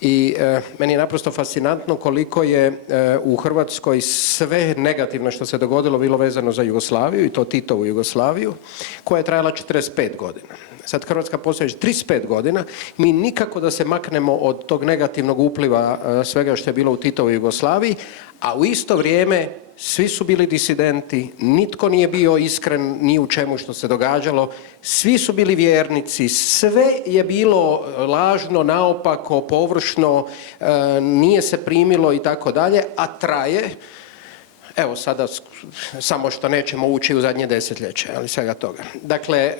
i meni je naprosto fascinantno koliko je u Hrvatskoj sve negativno što se dogodilo bilo vezano za Jugoslaviju i to Titovu Jugoslaviju koja je trajala 45 godina. Sad Hrvatska postoji 35 godina, mi nikako da se maknemo od tog negativnog upliva svega što je bilo u Titovoj Jugoslaviji, a u isto vrijeme svi su bili disidenti, nitko nije bio iskren ni u čemu što se događalo, svi su bili vjernici, sve je bilo lažno, naopako, površno, nije se primilo i tako dalje, a traje. Evo sada, samo što nećemo ući u zadnje desetljeće, ali svega toga. Dakle,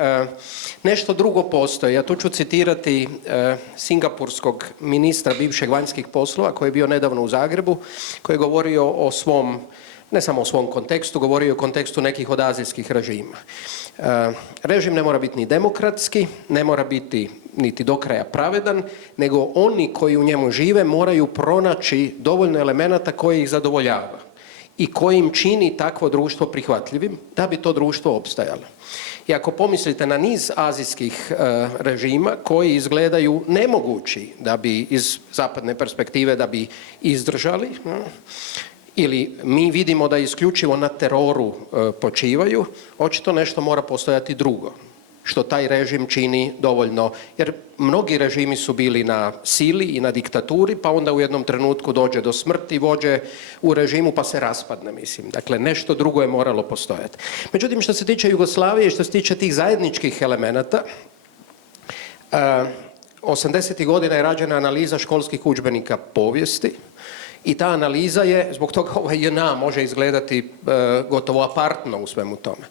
nešto drugo postoji. Ja tu ću citirati singapurskog ministra bivšeg vanjskih poslova koji je bio nedavno u Zagrebu, koji je govorio o svom, ne samo o svom kontekstu, govorio je o kontekstu nekih od azijskih režima. Režim ne mora biti ni demokratski, ne mora biti niti do kraja pravedan, nego oni koji u njemu žive moraju pronaći dovoljno elemenata koji ih zadovoljava i koji im čini takvo društvo prihvatljivim da bi to društvo opstajalo. I ako pomislite na niz azijskih režima koji izgledaju nemogući da bi iz zapadne perspektive da bi izdržali, ili mi vidimo da isključivo na teroru počivaju, očito nešto mora postojati drugo, što taj režim čini dovoljno. Jer mnogi režimi su bili na sili i na diktaturi, pa onda u jednom trenutku dođe do smrti vođe u režimu pa se raspadne, mislim. Dakle, nešto drugo je moralo postojati. Međutim, što se tiče Jugoslavije, što se tiče tih zajedničkih elemenata, 80. godina je rađena analiza školskih udžbenika povijesti i ta analiza je, zbog toga JNA može izgledati gotovo apartno u svemu tome.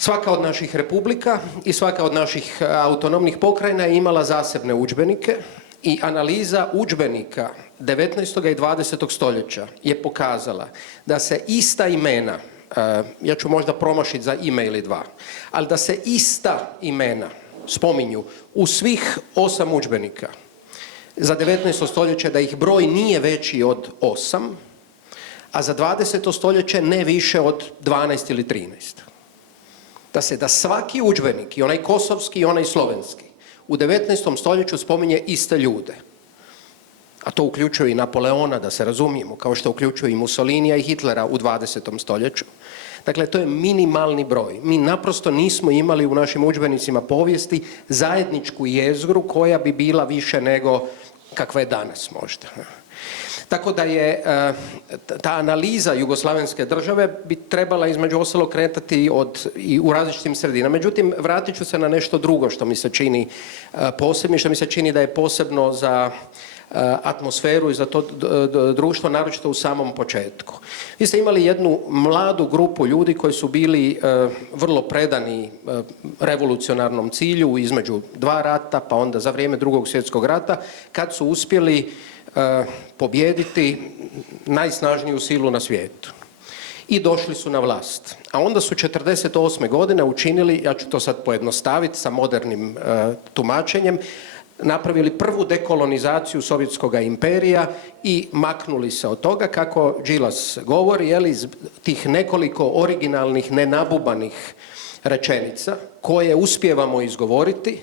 Svaka od naših republika i svaka od naših autonomnih pokrajina je imala zasebne udžbenike i analiza udžbenika 19. i 20. stoljeća je pokazala da se ista imena, ja ću možda promašiti za ime ili dva, ali da se ista imena spominju u svih 8 udžbenika za 19. stoljeće, da ih broj nije veći od 8, a za 20. stoljeće ne više od 12 ili 13. Da svaki udžbenik, i onaj kosovski i onaj slovenski, u 19. stoljeću spominje iste ljude. A to uključuje i Napoleona, da se razumijemo, kao što uključuje i Mussolinija i Hitlera u 20. stoljeću. Dakle, to je minimalni broj. Mi naprosto nismo imali u našim udžbenicima povijesti zajedničku jezgru koja bi bila više nego kakva je danas možda. Tako da je ta analiza jugoslavenske države bi trebala između ostalog kretati i u različitim sredinama. Međutim, vratit ću se na nešto drugo što mi se čini posebno, što mi se čini da je posebno za atmosferu i za to društvo, naročito u samom početku. Vi ste imali jednu mladu grupu ljudi koji su bili vrlo predani revolucionarnom cilju između 2 rata, pa onda za vrijeme Drugog svjetskog rata, kad su uspjeli pobijediti najsnažniju silu na svijetu. I došli su na vlast. A onda su 1948. godine učinili, ja ću to sad pojednostaviti sa modernim tumačenjem, napravili prvu dekolonizaciju Sovjetskog imperija i maknuli se od toga, kako Đilas govori, iz tih nekoliko originalnih, nenabubanih rečenica koje uspijevamo izgovoriti,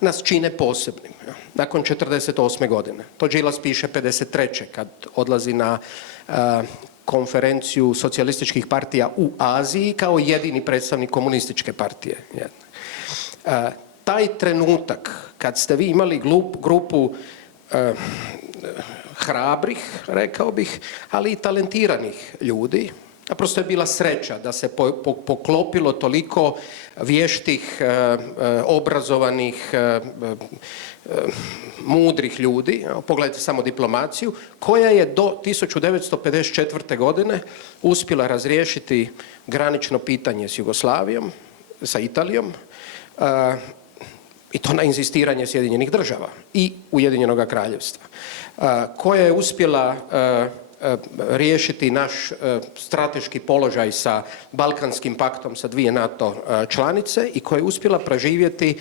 nas čine posebnim. Nakon 1948. godine. To Đilas piše 1953. kad odlazi na konferenciju socijalističkih partija u Aziji kao jedini predstavnik komunističke partije. Taj trenutak kad ste vi imali grupu hrabrih, rekao bih, ali i talentiranih ljudi, naprosto je bila sreća da se poklopilo toliko vještih, obrazovanih, mudrih ljudi, pogledajte samo diplomaciju, koja je do 1954. godine uspjela razriješiti granično pitanje s Jugoslavijom, sa Italijom, i to na inzistiranje Sjedinjenih država i Ujedinjenoga kraljevstva, koja je uspjela riješiti naš strateški položaj sa Balkanskim paktom, sa 2 NATO članice, i koja je uspjela preživjeti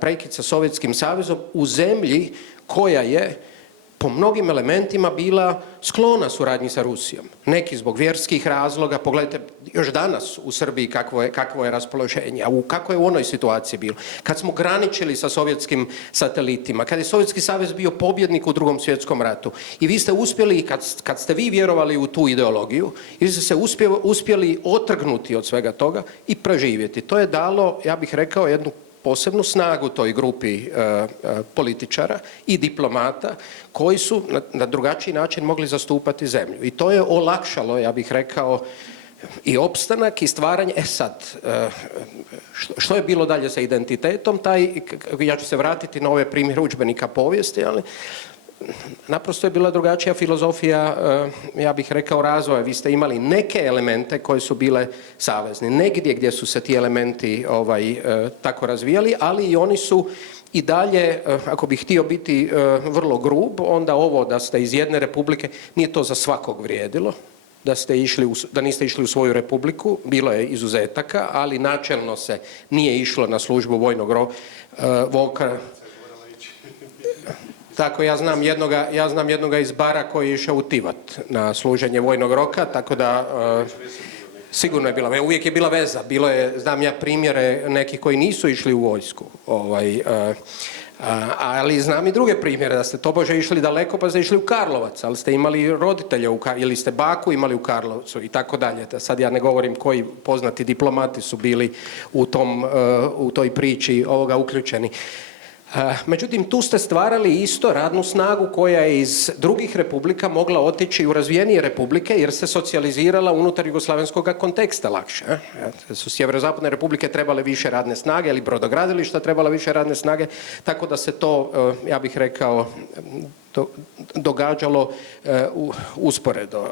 prekid sa Sovjetskim savezom u zemlji koja je po mnogim elementima bila sklona suradnji sa Rusijom. Neki zbog vjerskih razloga, pogledajte još danas u Srbiji kakvo je raspoloženje, a kako je u onoj situaciji bilo. Kad smo graničili sa sovjetskim satelitima, kad je Sovjetski savez bio pobjednik u Drugom svjetskom ratu, i vi ste uspjeli, kad ste vi vjerovali u tu ideologiju, i vi ste se uspjeli otrgnuti od svega toga i preživjeti. To je dalo, ja bih rekao, jednu posebnu snagu toj grupi političara i diplomata koji su na drugačiji način mogli zastupati zemlju. I to je olakšalo, ja bih rekao, i opstanak i stvaranje. Što je bilo dalje sa identitetom? Ja ću se vratiti na ove primjere udžbenika povijesti, ali naprosto je bila drugačija filozofija, ja bih rekao, razvoja. Vi ste imali neke elemente koje su bile savezni, negdje gdje su se ti elementi tako razvijali, ali i oni su i dalje, ako bih htio biti vrlo grub, onda ovo da ste iz jedne republike, nije to za svakog vrijedilo, da niste išli u svoju republiku, bilo je izuzetaka, ali načelno se nije išlo na službu vojnog roka. Tako, ja znam jednoga iz Bara koji je išao u Tivat na služenje vojnog roka, tako da sigurno je bila, uvijek je bila veza. Bilo je, znam ja primjere nekih koji nisu išli u vojsku, ali znam i druge primjere, da ste tobože išli daleko pa ste išli u Karlovac, ali ste imali roditelje ili ste baku imali u Karlovcu i tako dalje. Sad ja ne govorim koji poznati diplomati su bili u toj priči uključeni. Međutim, tu ste stvarali isto radnu snagu koja je iz drugih republika mogla otići u razvijenije republike jer se socijalizirala unutar jugoslavenskog konteksta lakše. Su sjeverozapadne republike trebale više radne snage ili brodogradilišta trebala više radne snage, tako da se to, ja bih rekao, događalo usporedo.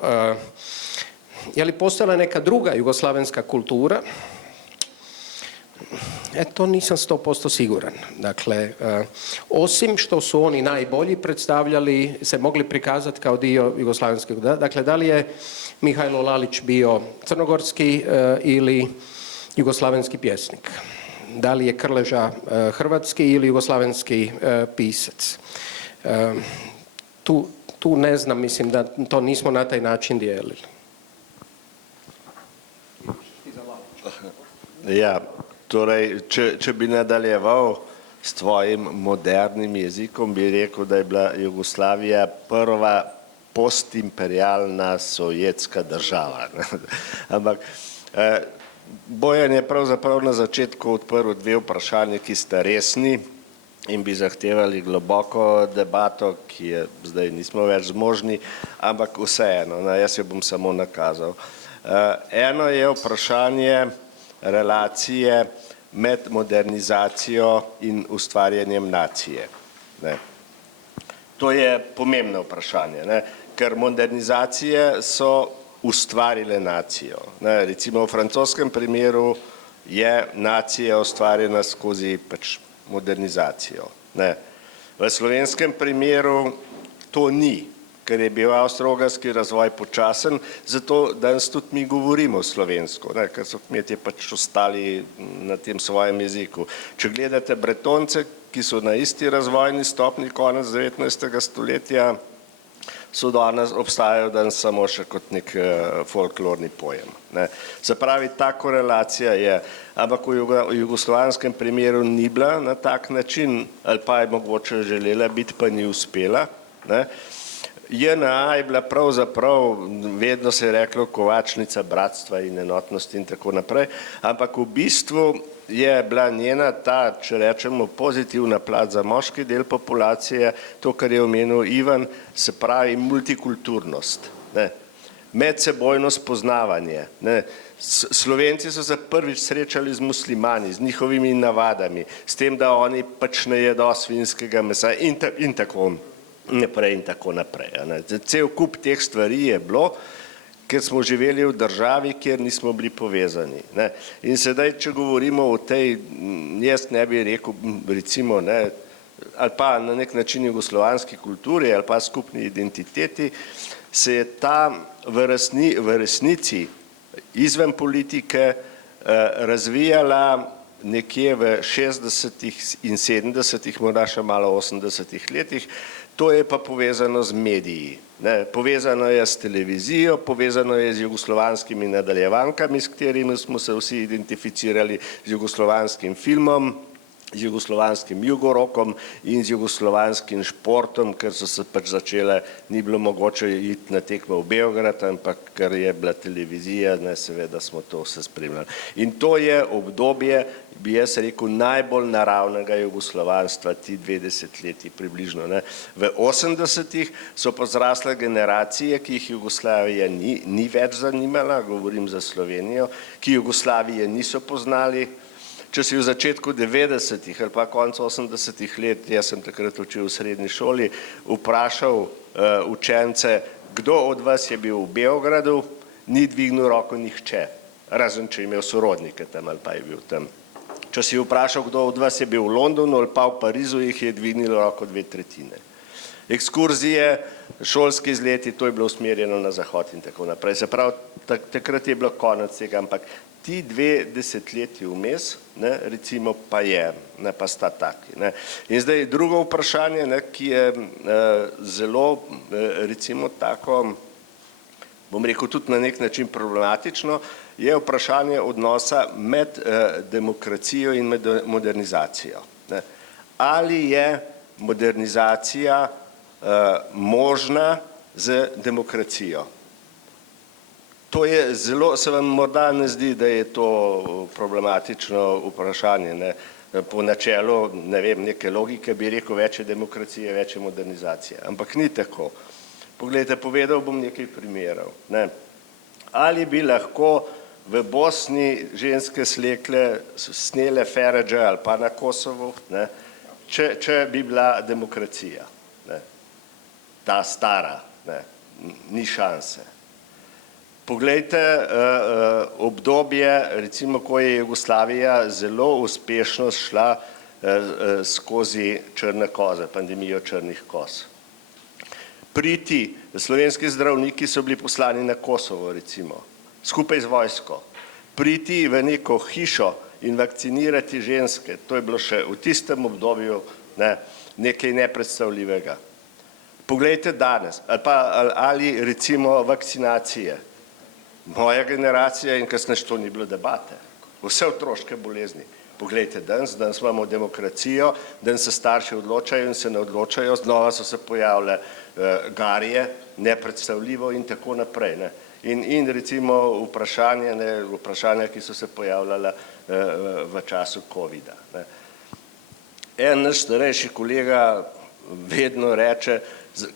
Je li postojala neka druga jugoslavenska kultura To nisam 100% siguran. Dakle, osim što su oni najbolji predstavljali, se mogli prikazati kao dio jugoslavenskog. Dakle, da li je Mihajlo Lalić bio crnogorski ili jugoslavenski pjesnik? Da li je Krleža hrvatski ili jugoslavenski pisac? Tu ne znam, mislim da to nismo na taj način dijelili. Ja, torej, če bi nadaljeval s tvojim modernim jezikom, bi rekel, da je bila Jugoslavija prva postimperialna sovjetska država. Ampak Bojan je pravzaprav na začetku odprl dve vprašanje, ki sta resni in bi zahtevali globoko debato, ki je zdaj nismo več zmožni, ampak vseeno, jaz jo bom samo nakazal. Eno je vprašanje relacije med modernizacijo in ustvarjanjem nacije. To je pomembno vprašanje, ker modernizacije so ustvarile nacijo. Recimo v francoskem primeru je nacija ustvarjena skozi modernizacijo. V slovenskem primeru to ni, ker je bil avstro-ogrski razvoj počasen, zato danes tudi mi govorimo slovensko, ker so kmetje ostali na tem svojem jeziku. Če gledate Bretonce, ki so na isti razvojni stopni konec 19. stoletja, obstajajo danes samo še kot nek folklorni pojem. Se pravi, ta korelacija je, ampak v jugoslovanskem primeru ni bila na tak način, ali pa je mogoče želela biti, pa ni uspela. JNA je bila pravzaprav, vedno se je reklo, kovačnica bratstva in enotnosti in tako naprej, ampak v bistvu je bila njena ta, če rečemo, pozitivna plat za moški del populacije, to, kar je omenil Ivan, se pravi multikulturnost, medsebojno spoznavanje. Slovenci so se prvič srečali z muslimani, z njihovimi navadami, s tem, da oni ne jedo svinjskega mesa in tako naprej. Cel kup teh stvari je bilo, ker smo živeli v državi, kjer nismo bili povezani. In sedaj, če govorimo o tej, jaz ne bi rekel, recimo, ali pa na nek način jugoslovanski kulturi ali pa skupni identiteti, se je ta v resnici izven politike razvijala nekje v 60. in 70. morda še malo 80. letih. To je pa povezano z mediji. Povezano je s televizijo, povezano je z jugoslovanskimi nadaljevankami, s katerimi smo se vsi identificirali, z jugoslovanskim filmom, z jugoslovanskim jugorokom in z jugoslovanskim športom, ker so se začele, ni bilo mogoče iti na tekmo v Beograd, ampak ker je bila televizija, seveda smo to vse spremljali. In to je obdobje, bi jaz rekel, najbolj naravnega jugoslovanstva, ti 20 leti približno. V 80-ih so pa zrasle generacije, ki jih Jugoslavija ni več zanimala, govorim za Slovenijo, ki Jugoslavije niso poznali. Če si v začetku 90-ih ali pa koncu 80-ih let, jaz sem takrat učil v srednji šoli, vprašal učence, kdo od vas je bil v Beogradu, ni dvignil roko nihče, razen če je imel sorodnike tam ali pa je bil tam. Če si vprašal, kdo od vas je bil v Londonu ali pa v Parizu, jih je dvignilo roko 2/3. Ekskurzije, šolski izleti, to je bilo usmerjeno na zahod in tako naprej. Se pravi, takrat je bilo konec tega, ampak ti 2 desetletji vmes, recimo pa je, pa sta taki. In zdaj drugo vprašanje, ki je zelo, recimo tako, bom rekel tudi na nek način problematično, je vprašanje odnosa med demokracijo in med modernizacijo. Ali je modernizacija možna z demokracijo? To je zelo, se vam morda ne zdi, da je to problematično vprašanje. Po načelu, ne vem, neke logike bi rekel, več je demokracije, več je modernizacije. Ampak ni tako. Poglejte, povedal bom nekaj primerov. Ali bi lahko v Bosni ženske snele Feradža ali pa na Kosovu, če bi bila demokracija. Ta stara, ni šanse. Poglejte, obdobje, recimo, ko je Jugoslavija zelo uspešno šla skozi črne koze, pandemijo črnih koz. Priti, slovenski zdravniki so bili poslani na Kosovo, recimo, skupaj z vojsko. Priti v neko hišo in vakcinirati ženske, to je bilo še v tistem obdobju nekaj nepredstavljivega. Poglejte danes, ali recimo vakcinacije. Moja generacija in kasneje to ni bilo debate. Vse otroške bolezni. Poglejte, danes imamo demokracijo, danes se starši odločajo in se ne odločajo, znova so se pojavile garje, nepredstavljivo in tako naprej. In recimo vprašanja, ki so se pojavljala v času covida. En naš starejši kolega vedno reče,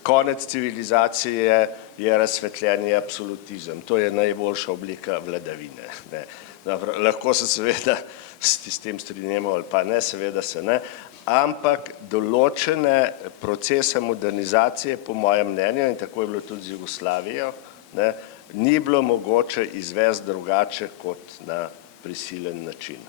konec civilizacije je razsvetljeni absolutizem. To je najboljša oblika vladavine. Lahko se seveda s tem strinjamo ali pa ne, seveda se ne, ampak določene procese modernizacije, po mojem mnenju, in tako je bilo tudi z Jugoslavijo, ni bilo mogoče izvesti drugače kot na prisilen način.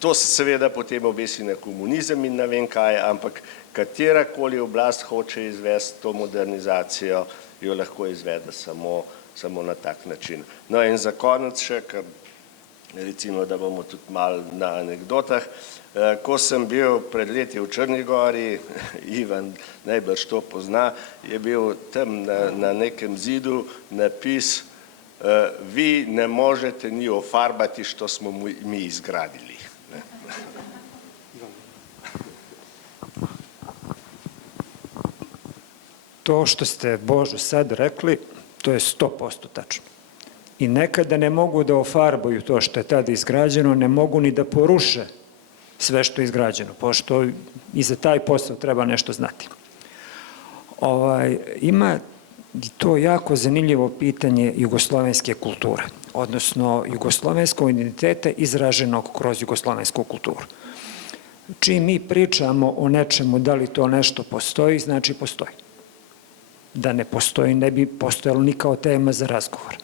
To se seveda potem obesi na komunizem in ne vem kaj, ampak katerakoli oblast hoče izvesti to modernizacijo, jo lahko izvede samo na tak način. No in za konec še, recimo, da bomo tudi malo na anekdotah, ko sem bil pred leti v Črni Gori, Ivan najbrž to pozna, je bil tam na nekem zidu napis: vi ne možete ni ofarbati što smo mi izgradili. To što ste, Božo, sad rekli, to je 100% tačno. I nekada ne mogu da ofarbaju to što je tada izgrađeno, ne mogu ni da poruše sve što je izgrađeno, pošto i za taj posao treba nešto znati. Ima to jako zanimljivo pitanje jugoslovenske kulture, odnosno jugoslovenskog identiteta izraženog kroz jugoslovensku kulturu. Čim mi pričamo o nečemu, da li to nešto postoji, znači postoji. Da ne postoji, ne bi postojalo ni kao tema za razgovor.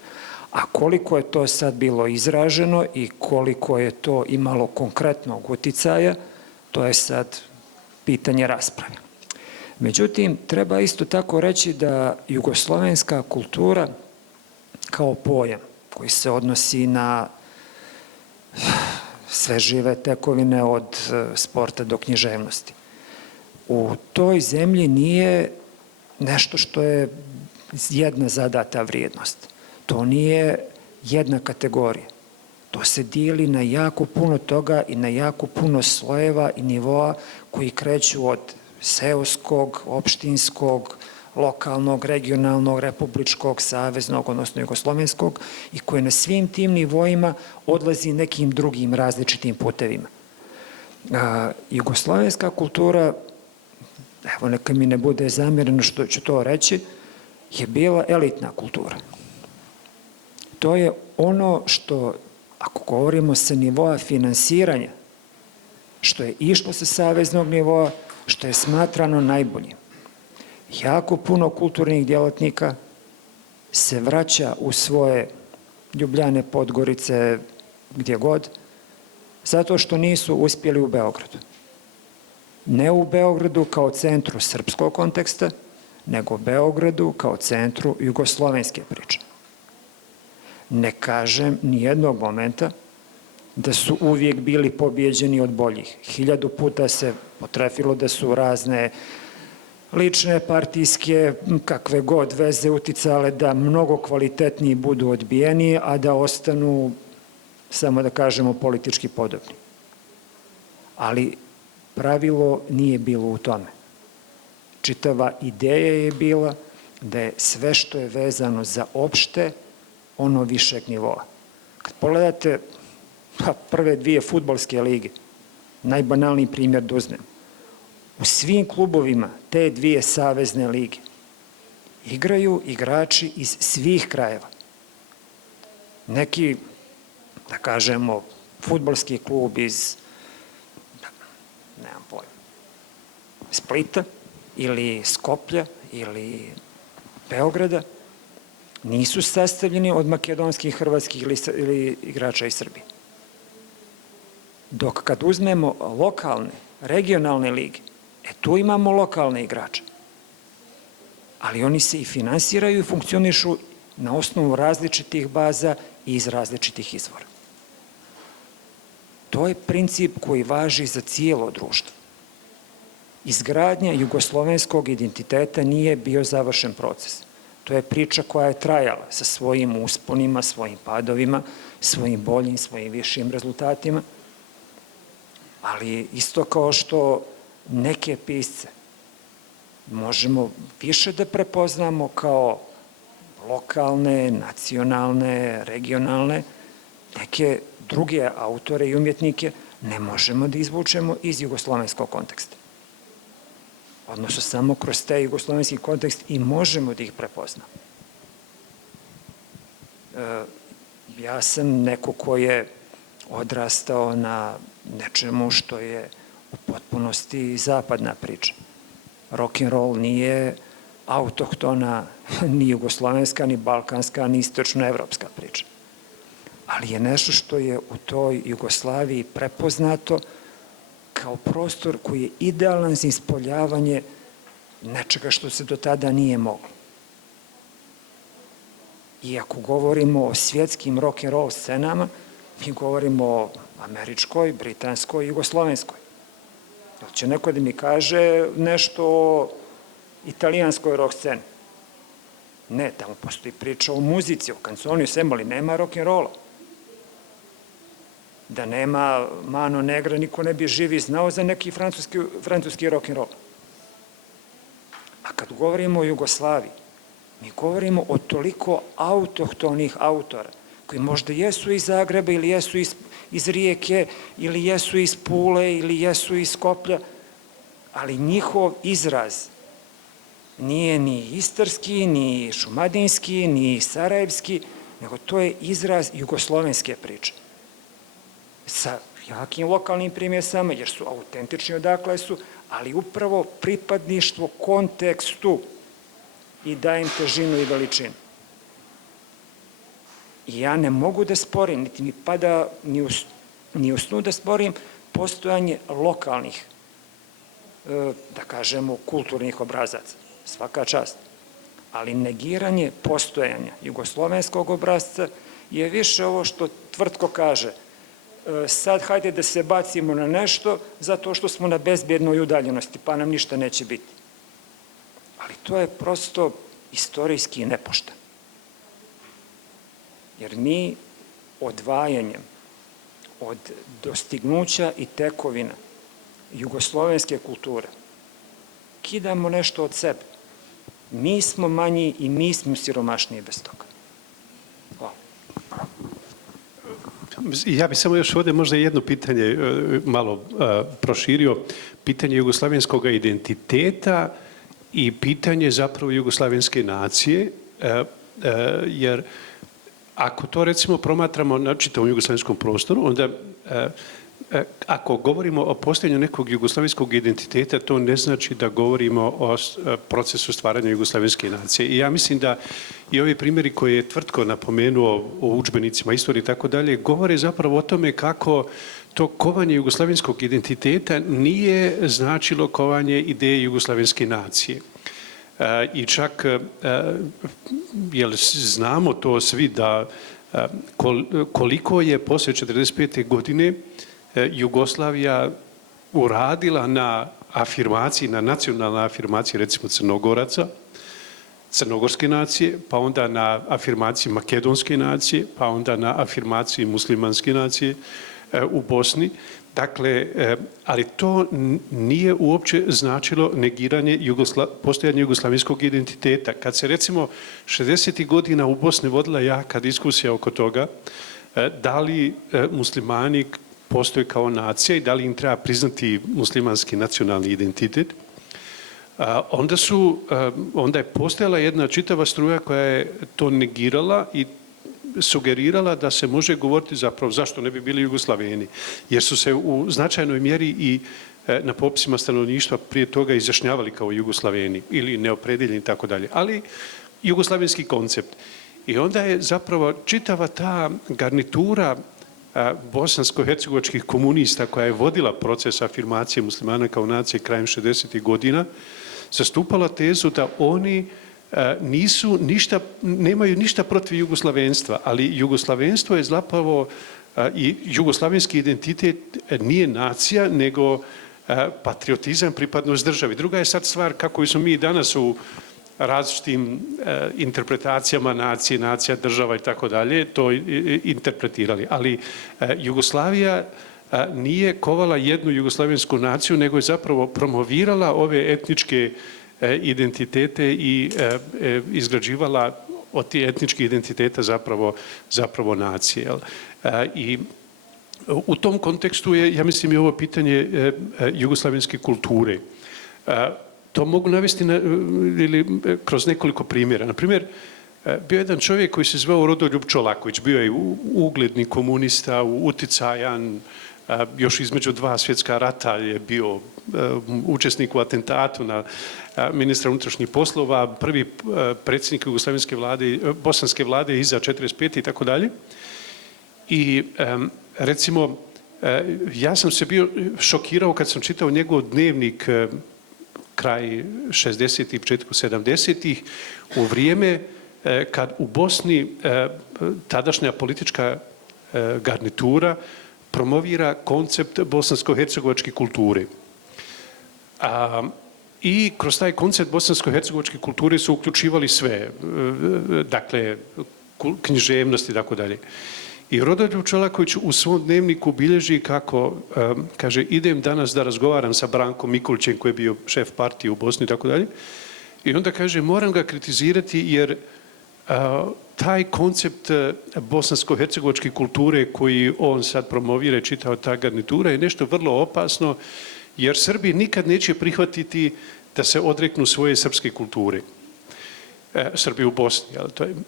A koliko je to sad bilo izraženo i koliko je to imalo konkretnog uticaja, to je sad pitanje rasprave. Međutim, treba isto tako reći da jugoslovenska kultura kao pojam koji se odnosi na sve žive tekovine od sporta do književnosti, u toj zemlji nije nešto što je jedna zadata vrijednost. To nije jedna kategorija. To se dijeli na jako puno toga i na jako puno slojeva i nivoa koji kreću od seoskog, opštinskog, lokalnog, regionalnog, republičkog, saveznog, odnosno jugoslovenskog, i koje na svim tim nivoima odlazi nekim drugim različitim putevima. Jugoslovenska kultura, evo neka mi ne bude zamjereno što ću to reći, je bila elitna kultura. To je ono što, ako govorimo sa nivoa finansiranja, što je išlo sa saveznog nivoa, što je smatrano najboljim. Jako puno kulturnih djelatnika se vraća u svoje Ljubljane, Podgorice, gdje god, zato što nisu uspjeli u Beogradu. Ne u Beogradu kao centru srpskog konteksta, nego Beogradu kao centru jugoslovenske priče. Ne kažem nijednog momenta da su uvijek bili pobjeđeni od boljih. 1000 puta se potrefilo da su razne lične, partijske, kakve god veze uticale da mnogo kvalitetniji budu odbijeni, a da ostanu, samo da kažemo, politički podobni. Ali pravilo nije bilo u tome. Čitava ideja je bila da je sve što je vezano za opšte, ono višeg nivoa. Kad pogledate prve dvije fudbalske lige, najbanalniji primjer da uzmem, u svim klubovima te dvije savezne lige igraju igrači iz svih krajeva. Neki, da kažemo, fudbalski klub iz, nemam pojma, Splita ili Skoplja ili Beograda nisu sastavljeni od makedonskih, hrvatskih ili igrača iz Srbije. Dok kad uzmemo lokalne, regionalne lige, tu imamo lokalne igrače. Ali oni se i finansiraju i funkcionišu na osnovu različitih baza i iz različitih izvora. To je princip koji važi za cijelo društvo. Izgradnja jugoslovenskog identiteta nije bio završen proces. To je priča koja je trajala sa svojim usponima, svojim padovima, svojim boljim, svojim višim rezultatima. Ali isto kao što neke pisce možemo više da prepoznamo kao lokalne, nacionalne, regionalne, neke druge autore i umjetnike ne možemo da izvučemo iz jugoslovenskog konteksta. Odnosno, samo kroz taj jugoslovenski kontekst i možemo da ih prepoznamo. Ja sam neko ko je odrastao na nečemu što je u potpunosti zapadna priča. Rock'n'roll nije autohtona, ni jugoslovenska, ni balkanska, ni istočnoevropska priča. Ali je nešto što je u toj Jugoslaviji prepoznato kao prostor koji je idealan za ispoljavanje nečega što se do tada nije moglo. I ako govorimo o svjetskim rock'n'roll scenama, mi govorimo o američkoj, britanskoj, jugoslovenskoj. Jel će neko da mi kaže nešto o italijanskoj rock sceni? Ne, tamo postoji priča o muzici, o kanconi, svemu, ali nema rock'n'rolla. Da nema Mano Negra, niko ne bi živi znao za neki francuski rock'n'roll. A kad govorimo o Jugoslaviji, mi govorimo o toliko autohtonih autora, koji možda jesu iz Zagreba ili jesu iz Rijeke, ili jesu iz Pule, ili jesu iz Skoplja, ali njihov izraz nije ni istarski, ni šumadinski, ni sarajevski, nego to je izraz jugoslovenske priče. Sa jakim lokalnim primjesama, jer su autentični odakle su, ali upravo pripadništvo kontekstu i daje im težinu i veličinu. I ja ne mogu da sporim, niti mi pada ni u snu da sporim postojanje lokalnih, da kažemo, kulturnih obrazaca. Svaka čast. Ali negiranje postojanja jugoslovenskog obrazca je više ovo što Tvrtko kaže. Sad hajde da se bacimo na nešto zato što smo na bezbjednoj udaljenosti, pa nam ništa neće biti. Ali to je prosto istorijski nepošteno. Jer mi odvajanjem od dostignuća i tekovina jugoslovenske kulture kidamo nešto od sebe. Mi smo manji i mi smo siromašniji bez toga. Hvala. Ja bih samo još ovdje možda jedno pitanje malo proširio. Pitanje jugoslavenskog identiteta i pitanje zapravo jugoslavenske nacije, jer ako to recimo promatramo na čitavom jugoslavenskom prostoru, onda ako govorimo o postojanju nekog jugoslavenskog identiteta, to ne znači da govorimo o procesu stvaranja jugoslavenske nacije. I ja mislim da i ovi primjeri koje je Tvrtko napomenuo o udžbenicima, istoriji i tako dalje, govore zapravo o tome kako to kovanje jugoslavenskog identiteta nije značilo kovanje ideje jugoslavenske nacije. I čak, jel znamo to svi da koliko je poslije 1945. godine Jugoslavija uradila na afirmaciji, na nacionalnoj afirmaciji recimo Crnogoraca, crnogorske nacije, pa onda na afirmaciji makedonske nacije, pa onda na afirmaciji muslimanske nacije u Bosni. Dakle, ali to nije uopće značilo negiranje postojanja jugoslavenskog identiteta. Kad se recimo 60. godina u Bosni vodila jaka diskusija oko toga da li muslimani postoje kao nacija i da li im treba priznati muslimanski nacionalni identitet, onda je postojala jedna čitava struja koja je to negirala i sugerirala da se može govoriti zapravo zašto ne bi bili Jugoslaveni, jer su se u značajnoj mjeri i na popisima stanovništva prije toga izjašnjavali kao Jugoslaveni ili neopredeljeni i tako dalje. Ali jugoslavenski koncept. I onda je zapravo čitava ta garnitura bosansko-hercegovačkih komunista koja je vodila proces afirmacije muslimana kao nacije krajem 60. godina, zastupala tezu da oni nemaju ništa protiv jugoslavenstva, ali jugoslavenstvo je zapravo i jugoslavenski identitet nije nacija, nego patriotizam, pripadnost državi. Druga je sad stvar kako smo mi danas u različitim interpretacijama nacije, nacija, država i tako dalje, to interpretirali. Ali Jugoslavija nije kovala jednu jugoslavensku naciju, nego je zapravo promovirala ove etničke identitete i izgrađivala od tih etničkih identiteta zapravo nacije. I u tom kontekstu je, ja mislim, i ovo pitanje jugoslavenske kulture. To mogu navesti kroz nekoliko primjera. Naprimjer, bio je jedan čovjek koji se zvao Rodoljub Čolaković, bio je ugledni komunista, uticajan, još između 2 svjetska rata je bio učesnik u atentatu na ministra unutrašnjih poslova, prvi predsjednik jugoslavenske vlade, bosanske vlade iza 45. i tako dalje. I recimo, ja sam se bio šokirao kad sam čitao njegov dnevnik kraj 60. i početku 70. u vrijeme kad u Bosni tadašnja politička garnitura promovira koncept bosansko-hercegovačke kulture. I kroz taj koncept bosansko-hercegovačke kulture su uključivali sve, dakle, književnost i tako dalje. I Rodoljub Čolaković u svom dnevniku bilježi kako, kaže, idem danas da razgovaram sa Brankom Mikulćem koji je bio šef partije u Bosni i tako dalje. I onda kaže, moram ga kritizirati jer taj koncept bosansko-hercegovačke kulture koji on sad promovira i čitao ta garnitura je nešto vrlo opasno jer Srbi nikad neće prihvatiti da se odreknu svoje srpske kulture. Srbi u Bosni.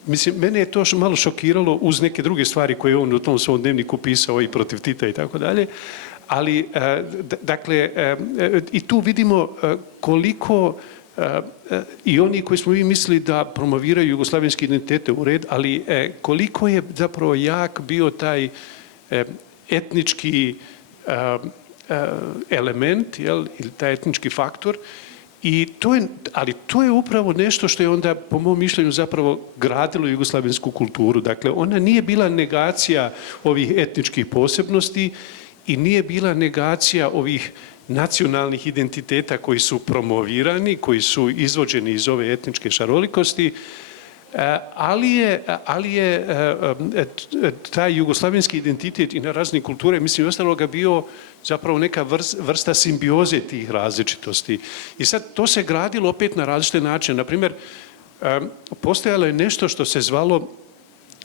Mislim, mene je to malo šokiralo uz neke druge stvari koje on u tom svom dnevniku pisao i protiv Tita i tako dalje. Ali, dakle, i tu vidimo koliko i oni koji smo mi mislili da promoviraju jugoslavenski identitete u red, ali koliko je zapravo jak bio taj etnički element, ili taj etnički faktor. Ali to je upravo nešto što je onda, po mom mišljenju, zapravo gradilo jugoslavensku kulturu. Dakle, ona nije bila negacija ovih etničkih posebnosti i nije bila negacija ovih nacionalnih identiteta koji su promovirani, koji su izvođeni iz ove etničke šarolikosti, ali je taj jugoslavenski identitet i na razne kulture, mislim, ostaloga bio zapravo neka vrsta simbioze tih različitosti. I sad to se gradilo opet na različite načine. Naprimjer, postojalo je nešto što se zvalo,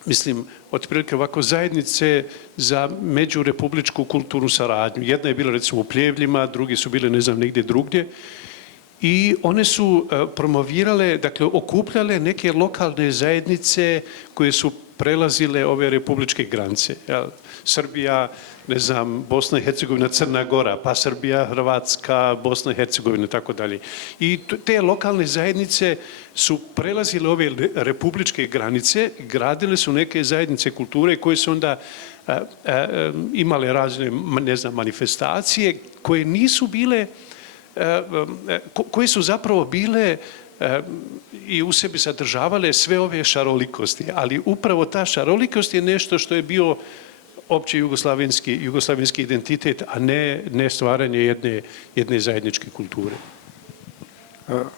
mislim, otprilike ovako, zajednice za međurepubličku kulturnu saradnju. Jedna je bila recimo u Pljevljima, drugi su bile ne znam negdje drugdje. I one su promovirale, dakle okupljale neke lokalne zajednice koje su prelazile ove republičke granice. Srbija, ne znam, Bosna i Hercegovina, Crna Gora, pa Srbija, Hrvatska, Bosna i Hercegovina i tako dalje. I te lokalne zajednice su prelazile ove republičke granice, gradile su neke zajednice kulture koje su onda imale razne, ne znam, manifestacije koje nisu bile, koje su zapravo bile i u sebi sadržavale sve ove šarolikosti, ali upravo ta šarolikost je nešto što je bio opći jugoslavenski identitet, a ne stvaranje jedne zajedničke kulture.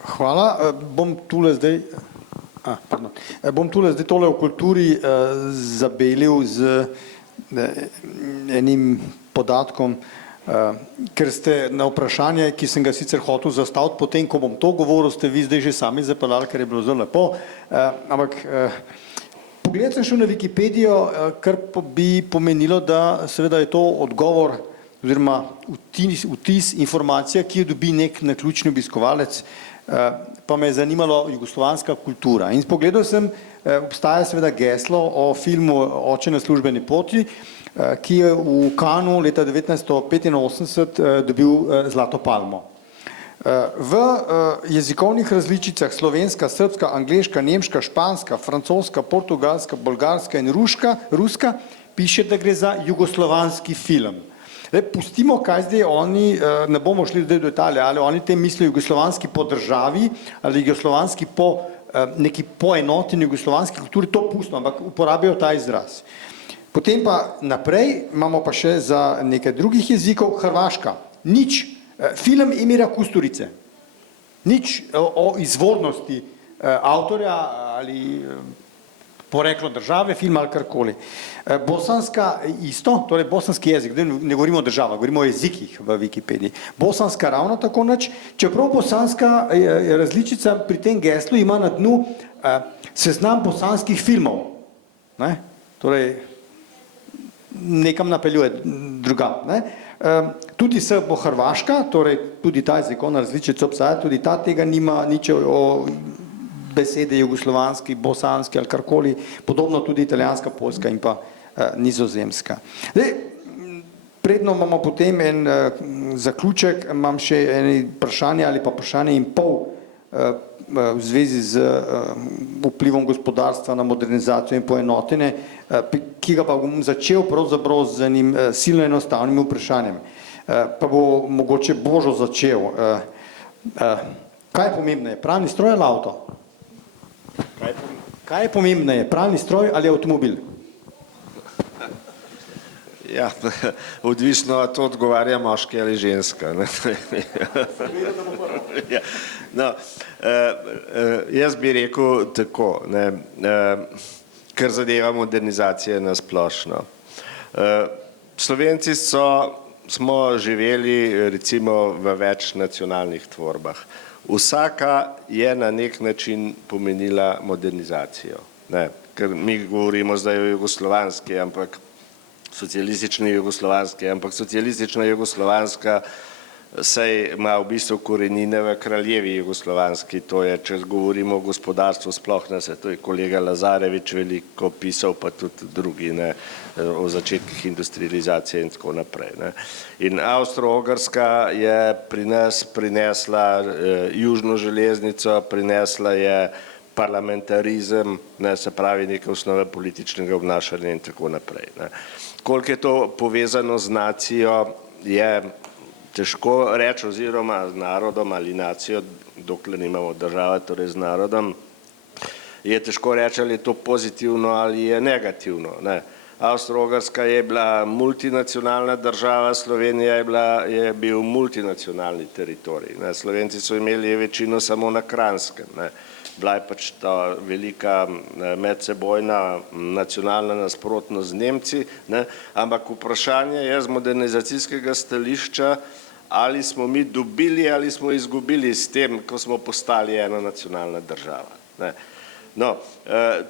Hvala. Bom tule zdaj tole o kulturi zabelil z enim podatkom, ker ste na vprašanje, ki sem ga sicer hotel zastaviti, potem, ko bom to govoril, ste vi zdaj že sami zapeljali, ker je bilo zelo lepo, ampak pogledal sem šel na Wikipedijo, kar bi pomenilo, da seveda je to odgovor oziroma vtis, informacija, ki jo dobi nek naključni obiskovalec, pa me je zanimalo jugoslovanska kultura. In pogledal sem, obstaja seveda geslo o filmu Oče na službeni poti, ki je v Cannesu leta 1985 dobil Zlato palmo. V jezikovnih različicah slovenska, srbska, angleška, nemška, španska, francoska, portugalska, bolgarska in ruska piše, da gre za jugoslovanski film. Pustimo, kaj zdaj oni, ne bomo šli zdaj do Italije, ali oni te mislijo jugoslovanski po državi ali jugoslovanski po neki poenoteni jugoslovanski kulturi, to pustimo, ampak uporabljajo ta izraz. Potem pa naprej imamo pa še za nekaj drugih jezikov Hrvaška. Nič. Film Emira Kusturice. Nič o izvornosti avtorja ali poreklo države, film ali karkoli. Bosanska isto, torej bosanski jezik, ne govorimo o državah, govorimo o jezikih v Wikipediji. Bosanska ravno tako nič, čeprav bosanska različica pri tem geslu ima na dnu seznam bosanskih filmov. Ne? Torej, nekam napeljuje drugam. Ne? Tudi Srbo-Hrvaška, torej tudi ta jezikovna različica obstaja, tudi ta tega nima nič o besede jugoslovanski, bosanski ali karkoli, podobno tudi italijanska, poljska in pa nizozemska. Zdaj, predno imamo potem en zaključek, imam še eno vprašanje ali pa vprašanje in pol v zvezi z vplivom gospodarstva na modernizacijo in poenotenje, ki ga pa bom začel pravzaprav z enim silno enostavnim vprašanjem. Pa bo mogoče Božo začel. Kaj je pomembneje, pralni stroj ali avto? Kaj je pomembneje, pralni stroj ali avtomobil? Ja, odvisno, to odgovarja moški ali ženska. Ja, no, jaz bi rekel tako, kar zadeva modernizacije na splošno. Slovenci smo živeli recimo v več nacionalnih tvorbah. Vsaka je na nek način pomenila modernizacijo. Ker mi govorimo zdaj o jugoslovanski, ampak socialistični jugoslovanski, ampak socialistična jugoslovanska saj ima v bistvu korenine v kraljevi jugoslovanski, to je, če govorimo o gospodarstvu sploh, to je kolega Lazarevič veliko pisal, pa tudi drugi, o začetkih industrializacije in tako naprej. In Avstro-Ogrska je pri nas prinesla južno železnico, prinesla je parlamentarizem, se pravi neke osnove političnega obnašanja in tako naprej. Koliko je to povezano z nacijo, je težko reči, oziroma z narodom ali nacijo, dokler nimamo države, torej z narodom, je težko reči, ali je to pozitivno ali je negativno. Avstro-Ogrska je bila multinacionalna država, Slovenija je bil multinacionalni teritorij. Slovenci so imeli večino samo na Kranjskem. Bila je pač ta velika medsebojna nacionalna nasprotnost z Nemci, ampak vprašanje je z modernizacijskega stališča, ali smo mi dobili ali smo izgubili s tem, ko smo postali ena nacionalna država. No,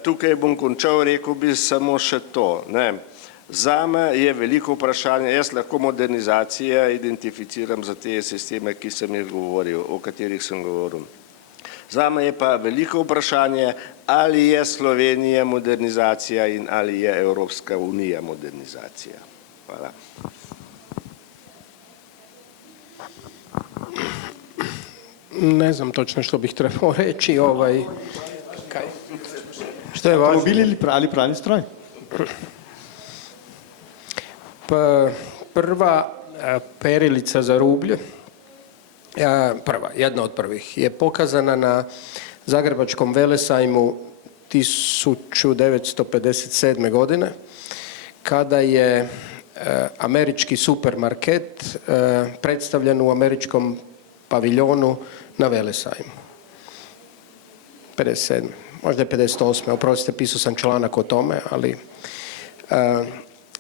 tukaj bom končal, rekel bi samo še to. Zame je veliko vprašanje, jaz lahko modernizacije identificiram za te sisteme, ki sem jih govoril, o katerih sem govoril. Zame je pa veliko vprašanje, ali je Slovenija modernizacija in ali je Evropska unija modernizacija. Hvala. Ne znam točno što bih trebao reći. Što je važno? Automobil ali pralni stroj? Prva perilica za rublje, jedna od prvih, je pokazana na Zagrebačkom velesajmu 1957. godine, kada je američki supermarket predstavljen u američkom paviljonu na velesajmu. 57. Možda je 58. Oprostite, pisao sam članak o tome, ali...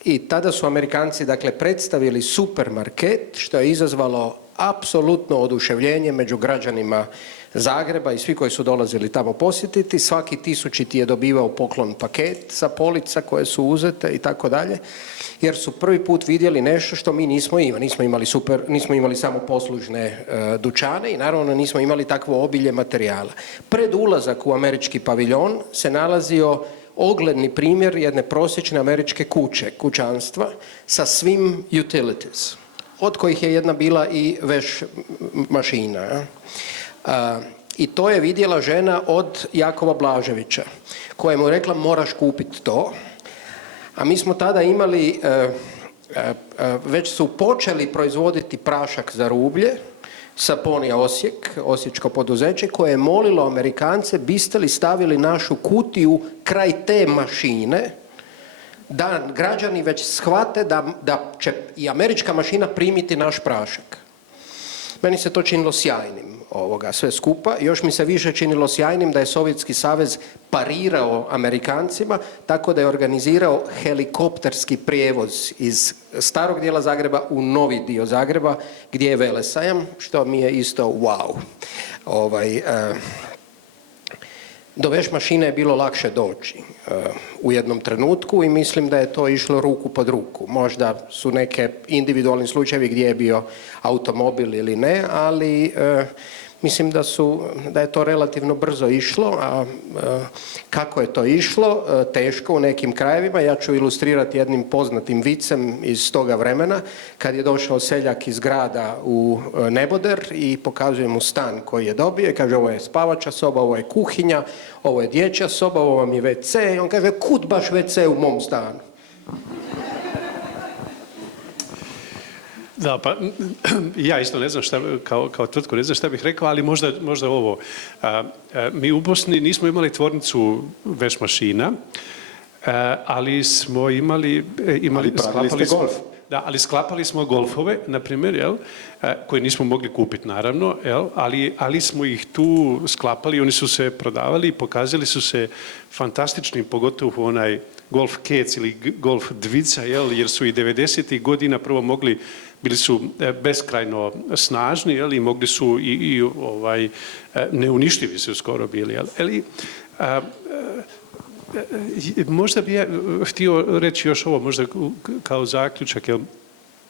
I tada su Amerikanci, dakle, predstavili supermarket, što je izazvalo apsolutno oduševljenje među građanima Zagreba i svi koji su dolazili tamo posjetiti. Svaki 1000. je dobivao poklon paket sa polica koje su uzete i tako dalje, jer su prvi put vidjeli nešto što mi nismo imali. Nismo imali samo poslužne dućane i naravno nismo imali takvo obilje materijala. Pred ulazak u američki paviljon se nalazio ogledni primjer jedne prosječne američke kuće, kućanstva, sa svim utilities. od kojih je jedna bila i veš mašina. I to je vidjela žena od Jakova Blaževića, koja mu je rekla moraš kupiti to. A mi smo tada imali, već su počeli proizvoditi prašak za rublje, Saponia Osijek, osječko poduzeće, koje je molilo Amerikance biste li stavili našu kutiju kraj te mašine, da građani već shvate da će i američka mašina primiti naš prašak. Meni se to činilo sjajnim sve skupa. Još mi se više činilo sjajnim da je Sovjetski savez parirao Amerikancima tako da je organizirao helikopterski prijevoz iz starog dijela Zagreba u novi dio Zagreba gdje je velesajam, što mi je isto wow. Do veš mašine je bilo lakše doći u jednom trenutku i mislim da je to išlo ruku pod ruku. Možda su neke individualni slučajevi gdje je bio automobil ili ne, ali mislim da je to relativno brzo išlo, a kako je to išlo, teško u nekim krajevima. Ja ću ilustrirati jednim poznatim vicem iz toga vremena, kad je došao seljak iz grada u neboder i pokazuje mu stan koji je dobio i kaže ovo je spavača soba, ovo je kuhinja, ovo je dječja soba, ovo vam je WC i on kaže kud baš WC u mom stanu? Da, pa ja isto ne znam šta, kao tvrtko ne znam šta bih rekao, ali možda ovo. Mi u Bosni nismo imali tvornicu veš mašina, ali smo imali pravili ste golf. Da, ali sklapali smo golfove, na primjer, koje nismo mogli kupiti, naravno, ali smo ih tu sklapali, oni su se prodavali i pokazali su se fantastičnim, pogotovo onaj golf kec ili golf dvica, jer su i 90. godina prvo mogli, bili su beskrajno snažni, i mogli su neuništivi su skoro bili. Možda bi ja htio reći još ovo, možda kao zaključak,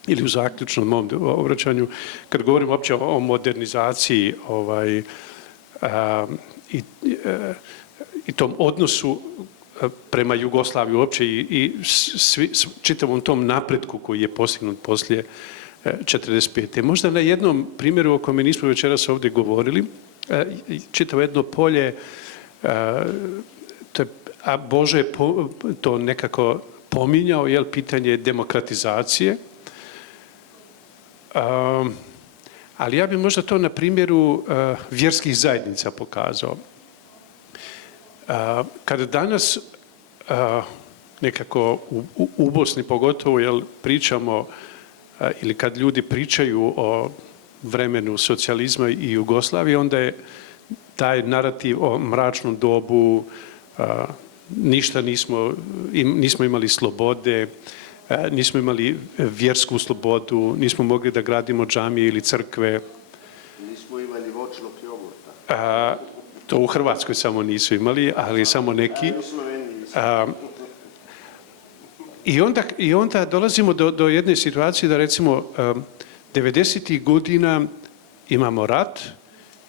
ili u zaključnom mom obraćanju, kad govorim uopće o modernizaciji i tom odnosu prema Jugoslaviji uopće i čitavom tom napretku koji je postignut poslije 1945. Možda na jednom primjeru o kojem nismo večeras ovdje govorili, čitavo jedno polje, a Bože je to nekako pominjao, pitanje demokratizacije. Ali ja bih možda to na primjeru vjerskih zajednica pokazao. Kada danas nekako u Bosni pogotovo pričamo ili kad ljudi pričaju o vremenu socijalizma i Jugoslavije, onda je taj narativ o mračnom dobu, ništa nismo imali slobode, nismo imali vjersku slobodu, nismo mogli da gradimo džamije ili crkve. Nismo imali voćnog jogurta. To u Hrvatskoj samo nisu imali, ali samo neki. I onda dolazimo do jedne situacije da recimo 90. godina imamo rat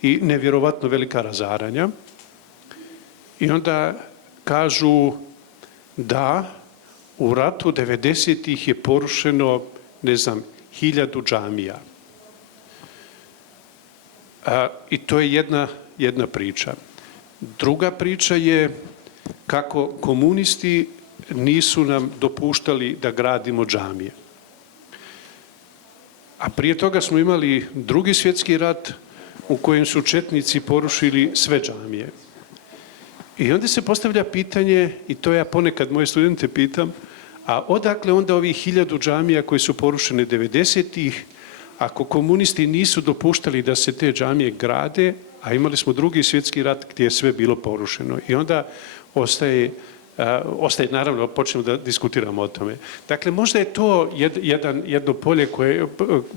i nevjerovatno velika razaranja. I onda kažu da u ratu 90. je porušeno, 1000 džamija. I to je jedna priča. Druga priča je kako komunisti nisu nam dopuštali da gradimo džamije. A prije toga smo imali Drugi svjetski rat u kojem su četnici porušili sve džamije. I onda se postavlja pitanje, i to ja ponekad moje studente pitam, a odakle onda ovih 1000 džamija koji su porušene 90-ih, ako komunisti nisu dopuštali da se te džamije grade, a imali smo Drugi svjetski rat gdje je sve bilo porušeno. I onda ostaje naravno, počnemo da diskutiramo o tome. Dakle, možda je to jedno polje